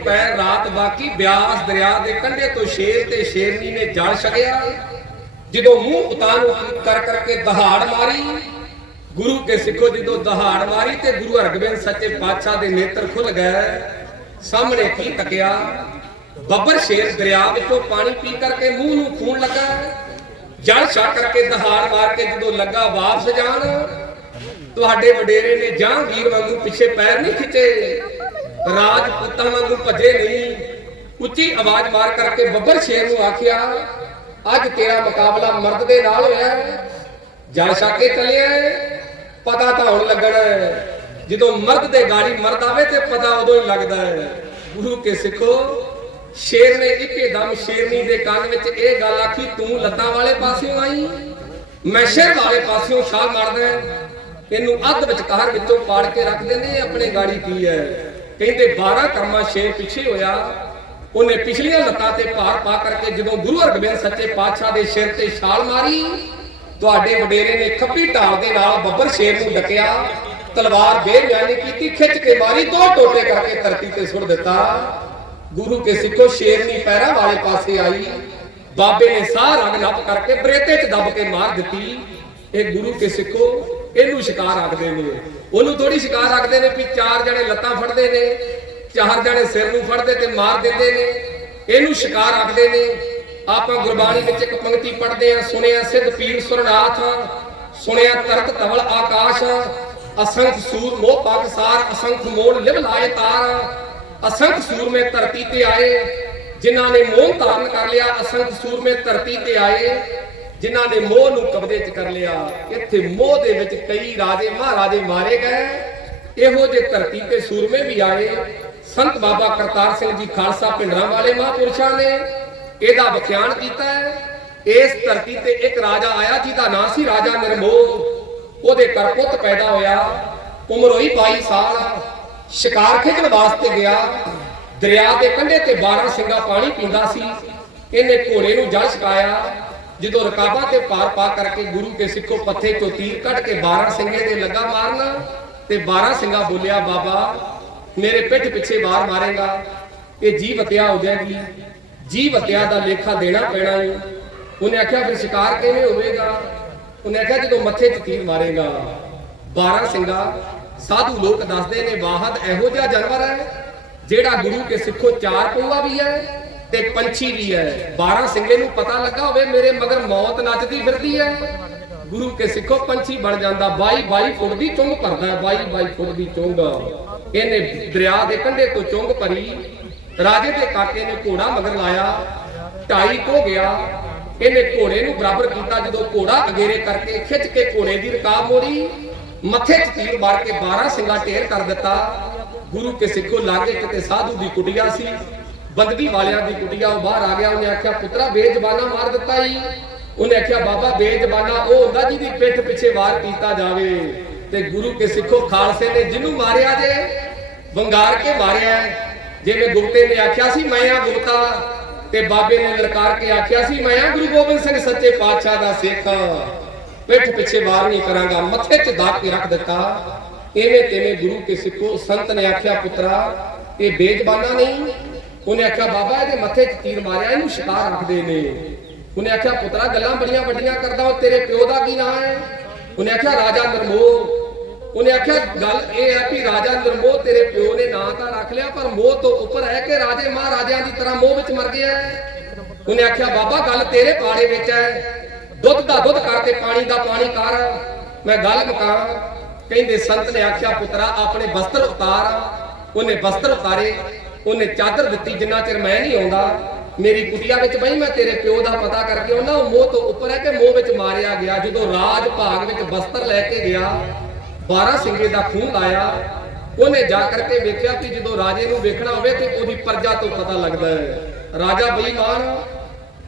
ਗਈ ਪੈਰ ਰਾਤ ਬਾਕੀ ਬਿਆਸ ਦਰਿਆ ਦੇ ਕੰਢੇ ਤੋਂ ਸ਼ੇਰ ਤੇ ਸ਼ੇਰਨੀ ਨੇ ਜਲ ਛਕਿਆ। ਜਦੋਂ ਮੂੰਹ ਉਤਾਰੂ, ਕਰ ਕਰਕੇ ਦਹਾੜ ਮਾਰੀ। ਗੁਰੂ ਕੇ ਸਿੱਖੋ ਜਦੋਂ ਦਹਾੜ ਮਾਰੀ ਤੇ ਗੁਰੂ ਹਰਗੋਬਿੰਦ ਸੱਚੇ ਪਾਤਸ਼ਾਹ ਦੇ ਨੇਤਰ ਖੁੱਲ ਗਏ। ਸਾਹਮਣੇ ਕੀ ਤੱਕਿਆ? ਬੱਬਰ ਸ਼ੇਰ ਦਰਿਆ ਵਿੱਚੋਂ ਪਾਣੀ ਪੀ ਕਰਕੇ ਮੂੰਹ ਨੂੰ ਖੂਨ ਲੱਗਾ। ਜਲ ਛਕ ਕਰਕੇ ਦਹਾੜ ਮਾਰ ਕੇ ਜਦੋਂ ਲੱਗਾ ਵਾਪਸ ਜਾਣ, ਤੁਹਾਡੇ ਵਡੇਰੇ ਨੇ ਜਾਂ ਵੀਰ ਵਾਂਗੂ ਪਿੱਛੇ ਪੈਰ ਨਹੀਂ ਖਿੱਚੇ। ਰਾਜਪੂਤਾਂ ਵਾਂਗੂ ਭੱਜੇ ਨਹੀਂ। ਉੱਚੀ ਆਵਾਜ਼ ਮਾਰ ਕਰਕੇ ਬੱਬਰ ਸ਼ੇਰ ਨੂੰ ਆਖਿਆ, ਅੱਜ ਤੇਰਾ ਮੁਕਾਬਲਾ ਮਰਦ ਦੇ ਨਾਲ ਹੋਇਆ ਹੈ। ਜਲ ਛਾਕੇ ਚੱਲਿਆ ਪਤਾ ਤਾਂ ਹੁਣ ਲੱਗਣਾ ਜਦੋਂ ਮਰਦ ਦੇ ਗਾੜੀ ਮਰਦ ਆਵੇ ਤੇ ਪਤਾ ਉਦੋਂ ਹੀ ਲੱਗਦਾ ਹੈ। ਗੁਰੂ ਕੇ ਸਿੱਖੋ, ਸ਼ੇਰ ਨੇ ਇੱਕੇ ਦਮ ਸ਼ੇਰਨੀ ਦੇ ਕੰਨ ਵਿੱਚ ਇਹ ਗੱਲ ਆਖੀ, ਤੂੰ ਲੱਤਾਂ ਵਾਲੇ ਪਾਸਿਓਂ ਆਈ। ਮੈਂ ਸ਼ਹਿਰ ਵਾਲੇ ਪਾਸਿਓਂ ਛਾਲ ਮਾਰਦਾ ਇਹਨੂੰ ਅੱਧ ਵਿਚਕਾਰ ਵਿੱਚੋਂ ਪਾੜ ਕੇ ਰੱਖ ਦਿੰਦੇ ਆਪਣੇ ਗਾੜੀ ਕੀ ਹੈ? ਕਹਿੰਦੇ 12 ਕਰਮਾਂ ਸ਼ੇਰ ਪਿੱਛੇ ਹੋਇਆ। ਉਹਨੇ ਪਿਛਲੀਆਂ ਲੱਤਾਂ ਤੇ ਭਾਰ ਪਾ ਕਰਕੇ ਜਦੋਂ ਗੁਰੂ ਹਰਗੋਬਿੰਦ ਸੱਚੇ ਪਾਤਸ਼ਾਹ ਦੇ ਸਿਰ ਤੇ ਛਾਲ ਮਾਰੀ, ਤੁਹਾਡੇ ਵਡੇਰੇ ਨੇ ਖੱਬੀ ਢਾਲ ਦੇ ਨਾਲ ਬੱਬਰ ਸ਼ੇਰ ਨੂੰ ਡਕਿਆ, ਤਲਵਾਰ ਬੇਮਿਆਨੀ ਕੀਤੀ, ਖਿੱਚ ਕੇ ਮਾਰੀ, ਦੋ ਟੋਟੇ ਕਰਕੇ ਧਰਤੀ ਤੇ ਸੁੱਟ ਦਿੱਤਾ। ਗੁਰੂ ਕੇ ਸਿੱਖੋ ਸ਼ੇਰਨੀ ਪੈਰਾਂ ਵਾਲੇ ਪਾਸੇ ਆਈ। ਬਾਬੇ ਨੇ ਸਾਹ ਰੰਗ ਨੱਪ ਕਰਕੇ ਬਰੇਤੇ 'ਚ ਦੱਬ ਕੇ ਮਾਰ ਦਿੱਤੀ। ਇਹ ਗੁਰੂ ਕੇ ਸਿੱਖੋ ਇਹਨੂੰ ਸ਼ਿਕਾਰ ਆਖਦੇ ਨੇ। ਉਹਨੂੰ ਥੋੜੀ ਸ਼ਿਕਾਰ ਆਖਦੇ ਨੇ ਵੀ ਚਾਰ ਜਣੇ ਲੱਤਾਂ ਫੜਦੇ ਨੇ, ਚਾਰ ਜਣੇ ਸਿਰ ਨੂੰ ਫੜਦੇ ਤੇ ਮਾਰ ਦਿੰਦੇ ਨੇ। ਇਹਨੂੰ ਸ਼ਿਕਾਰ ਆਖਦੇ ਨੇ। ਆਪਾਂ ਗੁਰਬਾਣੀ ਵਿੱਚ ਇੱਕ ਪੰਕਤੀ ਪੜ੍ਹਦੇ ਆ ਸੁਣਿਆ ਸਿੱਧ ਪੀਰ ਸੁਰਨਾਥ, ਸੁਣਿਆ ਤਰਕ ਧਵਲ ਆਕਾਸ਼, ਅਸੰਖ ਸੂਰ ਮੋਹ ਪਾਕਸਾਰ ਅਸੰਖ ਮੋੜ ਲਿਵ ਲਾਏ ਤਾਰ, ਅਸੰਖ ਸੂਰਮੇ ਧਰਤੀ ਤੇ ਆਏ, ਜਿਨ੍ਹਾਂ ਨੇ ਮੋਹ ਧਾਰਨ ਕਰ ਲਿਆ, ਅਸੰਖ ਸੂਰਮੇ ਧਰਤੀ ਤੇ ਆਏ। ਜਿਨ੍ਹਾਂ ਨੇ ਮੋਹ ਨੂੰ ਕਬਜ਼ੇ 'ਚ ਕਰ ਲਿਆ, ਇੱਥੇ ਮੋਹ ਦੇ ਵਿੱਚ ਕਈ ਰਾਜੇ ਮਹਾਰਾਜੇ ਮਾਰੇ ਗਏ। ਇਹੋ ਜੇ ਧਰਤੀ ਤੇ ਸੂਰਮੇ ਵੀ ਆਏ। ਸੰਤ ਬਾਬਾ ਕਰਤਾਰ ਸਿੰਘ ਜੀ ਖਾਲਸਾ ਪਿੰਡਰਾਂ ਵਾਲੇ ਮਹਾਂਪੁਰਸ਼ਾਂ ਨੇ ਇਹਦਾ ਵਿਖਿਆਨ ਕੀਤਾ ਹੈ। ਇਸ ਧਰਤੀ ਤੇ ਇੱਕ ਰਾਜਾ ਆਇਆ, ਜਿਹਦਾ ਨਾਂ ਸੀ ਰਾਜਾ ਨਿਰਮੋਹ। ਉਹਦੇ ਘਰ ਪੁੱਤ ਪੈਦਾ ਹੋਇਆ। ਉਮਰ ਹੋਈ 22 ਸਾਲ। ਸ਼ਿਕਾਰ ਖੇਡਣ ਵਾਸਤੇ ਗਿਆ। ਦਰਿਆ ਦੇ ਕੰਢੇ ਤੇ 12 ਸਿੰਘਾ ਪਾਣੀ ਪੀਂਦਾ ਸੀ। ਇਹਨੇ ਘੋੜੇ ਨੂੰ ਜਲ ਛਕਾਇਆ। ਜਦੋਂ ਰਕਾਬਾਂ ਤੇ ਪਾਰ ਪਾ ਕਰਕੇ ਗੁਰੂ ਕੇ ਸਿੱਖੋ ਪੱਥੇ ਚੋਂ ਤੀਰ ਕੱਢ ਕੇ 12 ਸਿੰਘੇ ਦੇ ਲੱਗਾ ਮਾਰਨਾ ਤੇ 12 ਸਿੰਘਾ ਬੋਲਿਆ, ਬਾਬਾ, ਮੇਰੇ ਪਿੱਠ ਪਿੱਛੇ ਵਾਰ ਮਾਰੇਗਾ। ਇਹ ਜੀਵ ਹੱਤਿਆ ਹੋ ਜਾਏਗੀ। ਜੀਵ ਹਤਿਆ ਦਾ ਲੇਖਾ ਦੇਣਾ ਪੈਣਾ ਹੈ ਉਹਨੇ ਆਖਿਆ, ਫਿਰ ਸ਼ਿਕਾਰ ਕਿਵੇਂ ਹੋਵੇਗਾ? ਉਹਨੇ ਆਖਿਆ, ਜਦੋਂ ਮੱਥੇ 'ਚ ਤੀਰ ਮਾਰੇਗਾ। 12 ਸਿੰਘਾ, ਸਾਧੂ ਲੋਕ ਦੱਸਦੇ ਨੇ, ਵਾਹਦ ਇਹੋ ਜਿਹਾ ਜਾਨਵਰ ਹੈ, ਜਿਹੜਾ ਗੁਰੂ ਕੇ ਸਿੱਖੋ ਚਾਰ ਪਊਆ ਵੀ ਹੈ। ਤੇ ਪੰਛੀ ਵੀ ਹੈ। 12 ਸਿੰਘੇ ਨੂੰ ਪਤਾ ਲੱਗਾ ਹੋਵੇ ਮੇਰੇ ਮਗਰ ਮੌਤ ਨੱਚਦੀ ਫਿਰਦੀ ਹੈ। ਗੁਰੂ ਕੇ ਸਿੱਖੋ ਪੰਛੀ ਬਣ ਜਾਂਦਾ। 22 22 ਫੁੱਟ ਦੀ ਚੁੰਗ ਭਰਦਾ 22 22 ਫੁੱਟ ਦੀ ਚੁੰਗ। ਇਹਨੇ ਦਰਿਆ ਦੇ ਕੰਢੇ ਤੋਂ ਚੁੰਗ ਭਰੀ। ਰਾਜੇ ਦੇ ਕਾਕੇ ਨੇ ਘੋੜਾ ਮਗਰ ਲਾਇਆ। ਢਾਈ ਕੋ ਗਿਆ। ਇਹਨੇ ਘੋੜੇ ਨੂੰ ਬਰਾਬਰ ਕੀਤਾ। ਜਦੋਂ ਘੋੜਾ ਅਗੇਰੇ ਕਰਕੇ ਖਿੱਚ ਕੇ ਘੋੜੇ ਦੀ ਰਕਾਬ ਮੋੜੀ, ਮੱਥੇ 'ਚ ਤੀਰ ਮਾਰ ਕੇ 12 ਸਿੰਘਾ ਢੇਰ ਕਰ ਦਿੱਤਾ। ਗੁਰੂ ਕੇ ਸਿੱਖੋ ਲਾਗੇ ਕਿਤੇ ਸਾਧੂ ਦੀ ਕੁਟਿਆ ਸੀ। ਬੰਦਗੀ ਵਾਲਿਆਂ ਦੀ ਕੁਟਿਆ ਉਹ ਬਾਹਰ ਆ ਗਿਆ, ਉਹਨੇ ਆਖਿਆ, ਪੁੱਤਰਾ, ਬੇਜ਼ਬਾਨਾ ਮਾਰ ਦਿੱਤਾ ਹੀ ਉਹਨੇ ਆਖਿਆ, ਬਾਬਾ, ਬੇਜ਼ਬਾਨਾ, ਉਹ ਹੁੰਦਾ ਜਿਹਦੀ ਪਿੱਠ ਪਿੱਛੇ ਵਾਰ ਕੀਤਾ ਜਾਵੇ ਤੇ ਗੁਰੂ ਕੇ ਸਿੱਖੋ ਖਾਲਸੇ ਨੇ ਜਿਹਨੂੰ ਮਾਰਿਆ ਜੇ, ਵੰਗਾਰ ਕੇ ਮਾਰਿਆ ਜਿਵੇਂ ਗੁਪਤੇ ਨੇ ਆਖਿਆ ਸੀ, ਮੈਂ ਆ ਗੁਪਤਾ। ਤੇ ਬਾਬੇ ਨੇ ਲਲਕਾਰ ਕੇ ਆਖਿਆ ਸੀ, ਮੈਂ ਆ ਗੁਰੂ ਗੋਬਿੰਦ ਸਿੰਘ ਸੱਚੇ ਪਾਤਸ਼ਾਹ ਦਾ ਸਿੱਖ ਪਿੱਠ ਪਿੱਛੇ ਵਾਰ ਨਹੀਂ ਕਰਾਂਗਾ, ਮੱਥੇ 'ਚ ਦਾਗ ਕੇ ਰੱਖ ਦਿੱਤਾ। ਐਵੇਂ ਤੇਵੇਂ ਗੁਰੂ ਕੇ ਸਿੱਖੋ ਸੰਤ ਨੇ ਆਖਿਆ, ਪੁੱਤਰਾ, ਇਹ ਬੇਜ਼ਬਾਨਾ ਨਹੀਂ ਉਹਨੇ ਆਖਿਆ, ਬਾਬਾ, ਇਹਦੇ ਮੱਥੇ 'ਚ ਤੀਰ ਮਾਰਿਆ, ਇਹਨੂੰ ਸ਼ਿਕਾਰ ਰੱਖਦੇ ਨੇ। ਉਹਨੇ ਆਖਿਆ, ਪੁੱਤਰਾ, ਗੱਲਾਂ ਬੜੀਆਂ ਵੱਡੀਆਂ ਕਰਦਾ ਉਹ ਤੇਰੇ ਪਿਓ ਦਾ ਕੀ ਨਾਂ ਹੈ? ਉਹਨੇ ਆਖਿਆ, ਰਾਜਾ ਨਰਮੋਹ। ਉਹਨੇ ਆਖਿਆ, ਗੱਲ ਇਹ ਹੈ ਕਿ ਰਾਜਾ ਨਰਮੋਹ ਤੇਰੇ ਪਿਓ ਨੇ ਨਾਂ ਤਾਂ ਰੱਖ ਲਿਆ, ਪਰ ਮੋਹ ਤੋਂ ਉੱਪਰ ਹੈ ਕਿ ਰਾਜੇ ਮਹਾਰਾਜਿਆਂ ਦੀ ਤਰ੍ਹਾਂ ਮੋਹ ਵਿੱਚ ਮਰ ਗਿਆ ਉਹਨੇ ਆਖਿਆ, ਬਾਬਾ, ਗੱਲ ਤੇਰੇ ਪਾੜੇ ਵਿੱਚ ਹੈ। ਦੁੱਧ ਦਾ ਦੁੱਧ ਕਰ ਤੇ ਪਾਣੀ ਦਾ ਪਾਣੀ ਕਰ। ਮੈਂ ਗੱਲ ਮੁਕਾ ਕਹਿੰਦੇ ਸੰਤ ਨੇ ਆਖਿਆ, ਪੁੱਤਰਾ, ਆਪਣੇ ਵਸਤਰ ਉਤਾਰ। ਉਹਨੇ ਵਸਤਰ ਉਤਾਰੇ। ਉਹਨੇ ਚਾਦਰ ਦਿੱਤੀ, ਜਿੰਨਾ ਚਿਰ ਮੈਂ ਨਹੀਂ ਆਉਂਦਾ। ਮੇਰੀ ਕੁਟਿਆ ਵਿੱਚ ਬਈ ਮੈਂ ਤੇਰੇ ਪਿਓ ਦਾ ਪਤਾ ਕਰਕੇ ਉਹਨਾਂ ਉਹ ਮੋਹ ਤੋਂ ਉੱਪਰ ਹੈ ਕਿ ਮੋਹ ਵਿੱਚ ਮਾਰਿਆ ਗਿਆ। ਜਦੋਂ ਰਾਜ ਭਾਗ ਵਿੱਚ ਵਸਤਰ ਲੈ ਕੇ ਗਿਆ 12 ਸਿੰਘੇ ਦਾ ਖੂਨ ਲਾਇਆ, ਉਹਨੇ ਜਾ ਕਰਕੇ ਵੇਖਿਆ ਕਿ ਜਦੋਂ ਰਾਜੇ ਨੂੰ ਵੇਖਣਾ ਹੋਵੇ ਤੇ ਉਹਦੀ ਪ੍ਰਜਾ ਤੋਂ ਪਤਾ ਲੱਗਦਾ ਹੈ। ਰਾਜਾ ਬੇਈਮਾਨ,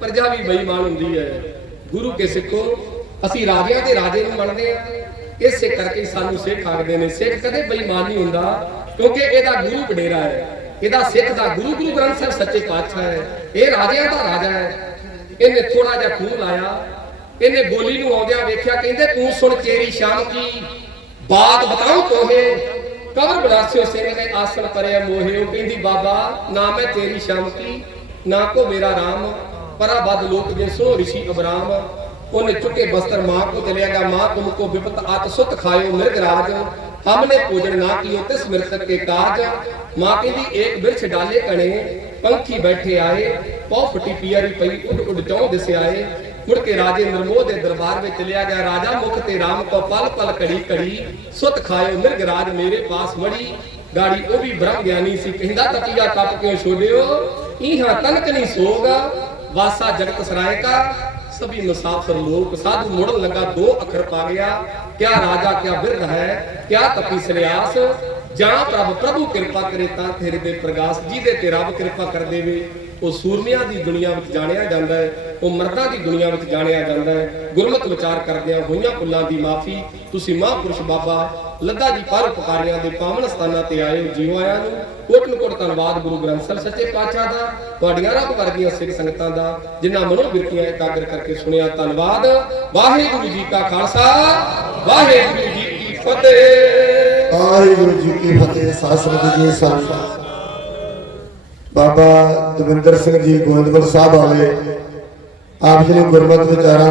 ਪ੍ਰਜਾ ਵੀ ਬੇਈਮਾਨ ਹੁੰਦੀ ਹੈ। ਗੁਰੂ ਕੇ ਸਿੱਖੋ, ਅਸੀਂ ਰਾਜਿਆਂ ਦੇ ਰਾਜੇ ਨੂੰ ਮੰਨਦੇ ਆ ਇਸੇ ਕਰਕੇ ਸਾਨੂੰ ਸਿੱਖ ਆਖਦੇ ਨੇ। ਸਿੱਖ ਕਦੇ ਬੇਈਮਾਨ ਨਹੀਂ ਹੁੰਦਾ, ਕਿਉਂਕਿ ਇਹਦਾ ਗੁਰੂ ਵਡੇਰਾ ਹੈ। ਇਹਦਾ ਸਿੱਖ ਦਾ ਗੁਰੂ ਗੁਰੂ ਗ੍ਰੰਥ ਸਾਹਿਬ ਸੱਚੇ ਪਾਤਸ਼ਾਹ ਹੈ। ਇਹ ਰਾਜਿਆਂ ਦਾ ਰਾਜਾ ਹੈ। ਇਹਨੇ ਥੋੜਾ ਜਿਹਾ ਖੂਨ ਲਾਇਆ। ਇਹਨੇ ਬੋਲੀ ਨੂੰ ਆਉਂਦਿਆਂ ਵੇਖਿਆ, ਕਹਿੰਦੇ, ਤੂੰ ਸੁਣ ਚੇਰੀ ਸ਼ਾਮ ਕੀ? ਬਾਤ ਬਤਾਉ ਤੋਹੇ। ਕਬਰ ਬਲਾਸਿਓ ਸਿੰਘ ਨੇ, ਆਸਣ ਪਰਿਆ ਮੋਹਿ ਉਹ ਕਹਿੰਦੀ, ਬਾਬਾ, ਨਾ ਮੈਂ ਤੇਰੀ ਸ਼ਾਮ ਕੀ? ਨਾ ਕੋ ਮੇਰਾ ਰਾਮ। ਪਰਾ ਲੋਕ ਜੇ ਸੋ ઋષਿ ਅਬਰਾਮ। ਉਹਨੇ ਚੁੱਕੇ ਬਸਤਰ ਮਾਂ ਕੋ ਚਲਿਆ ਗਿਆ। ਮਾਂ ਤੁਮਕੋ ਵਿਪਤ ਆਤ ਸੁਤ ਖਾਇਓ ਮਿਰਗ ਰਾਜ। हमने पूजन ना कियो तिस मृतक के काज मां कहती एक बिरछ डाले कणे पंखी बैठे आए पौ फटी पियरी पई उड उड चौं दिस आए ਮੁੜ ਕੇ ਰਾਜੇ ਨਰਮੋਹ ਦੇ ਦਰਬਾਰ ਵਿੱਚ ਚਲਿਆ ਗਿਆ ਰਾਜਾ ਮੁਖ ਤੇ ਰਾਮ ਕੋ ਪਲ ਪਲ ਕੜੀ ਕੜੀ ਸੁਤ ਖਾਇਓ ਮਿਰਗ ਰਾਜ ਮੇਰੇ ਪਾਸ ਮੜੀ ਗਾੜੀ ਉਹ ਵੀ ਬ੍ਰਹਮ ਗਿਆਨੀ ਸੀ ਕਹਿੰਦਾ ਤਤੀਆ ਟੱਪ ਕਿਉਂ ਛੋੜਿਓ ਇਹਾਂ ਤਨਕ ਨਹੀਂ ਸੋਗਾ ਵਾਸਾ ਜਗਤ ਸਰਾਏ ਕਾ ਸਭੀ ਮੁਸਾਫਰ ਲੋਕ ਸਾਧੂ ਮੁੜਨ ਲੱਗਾ ਦੋ ਅੱਖਰ ਪਾ ਗਿਆ ਕਿਆ ਰਾਜਾ ਕਿਆ ਬਿਰਧ ਹੈ ਕਿਆ ਤਪੀ ਸਨਿਆਸ ਜਾਂ ਪ੍ਰਭ ਪ੍ਰਭੂ ਕਿਰਪਾ ਕਰੇ ਤਾਂ ਤੇਰੇ ਦੇ ਪ੍ਰਗਾਸ, ਜਿਹਦੇ ਤੇ ਰੱਬ ਕਿਰਪਾ ਕਰ ਦੇਵੇ, ਉਹ ਸੂਰਮਿਆਂ ਦੀ ਦੁਨੀਆ ਵਿੱਚ ਜਾਣਿਆ ਜਾਂਦਾ ਹੈ, ਉਹ ਮਰਦਾਂ ਦੀ ਦੁਨੀਆ ਵਿੱਚ ਜਾਣਿਆ ਜਾਂਦਾ ਹੈ, ਗੁਰਮਤਿ ਵਿਚਾਰ ਕਰਦਿਆਂ ਹੋਈਆਂ ਭੁੱਲਾਂ ਦੀ ਮਾਫੀ, ਤੁਸੀਂ ਮਹਾਂਪੁਰਸ਼ ਬਾਬਾ ਲੱਦਾ ਜੀ ਪਰ ਉਪਕਾਰੀਆਂ ਦੇ ਪਾਵਨ ਸਥਾਨਾਂ ਤੇ ਆਏ ਹੋ ਜੀਓ ਆਇਆਂ ਨੂੰ ਕੋਟ ਨੂੰ ਕੋਟ ਧੰਨਵਾਦ ਗੁਰੂ ਗ੍ਰੰਥ ਸਾਹਿਬ ਸੱਚੇ ਪਾਤਸ਼ਾਹ ਦਾ, ਤੁਹਾਡੀਆਂ ਰੱਬ ਵਰਗੀਆਂ ਸਿੱਖ ਸੰਗਤਾਂ ਦਾ, ਜਿਨ੍ਹਾਂ ਮਨੋ ਬਿਰਤੀਆਂ ਇਕਾਗਰ ਕਰਕੇ ਸੁਣਿਆ ਧੰਨਵਾਦ। ਵਾਹਿਗੁਰੂ ਜੀ ਕਾ ਖਾਲਸਾ, ਵਾਹਿਗੁਰੂ ਜੀ ਕੀ ਫਤਿਹ। ਵਾਹਿਗੁਰੂ ਜੀ ਕੀ ਫਤਿਹ ਸਾਸਰਤ ਜੀ ਸੰਤ ਬਾਬਾ ਦਵਿੰਦਰ ਸਿੰਘ ਜੀ ਗੋਇੰਦਪੁਰ ਸਾਹਿਬ ਵਾਲੇ, ਆਪ ਜੀ ਨੇ ਗੁਰਮਤਿ ਵਿਚਾਰਾਂ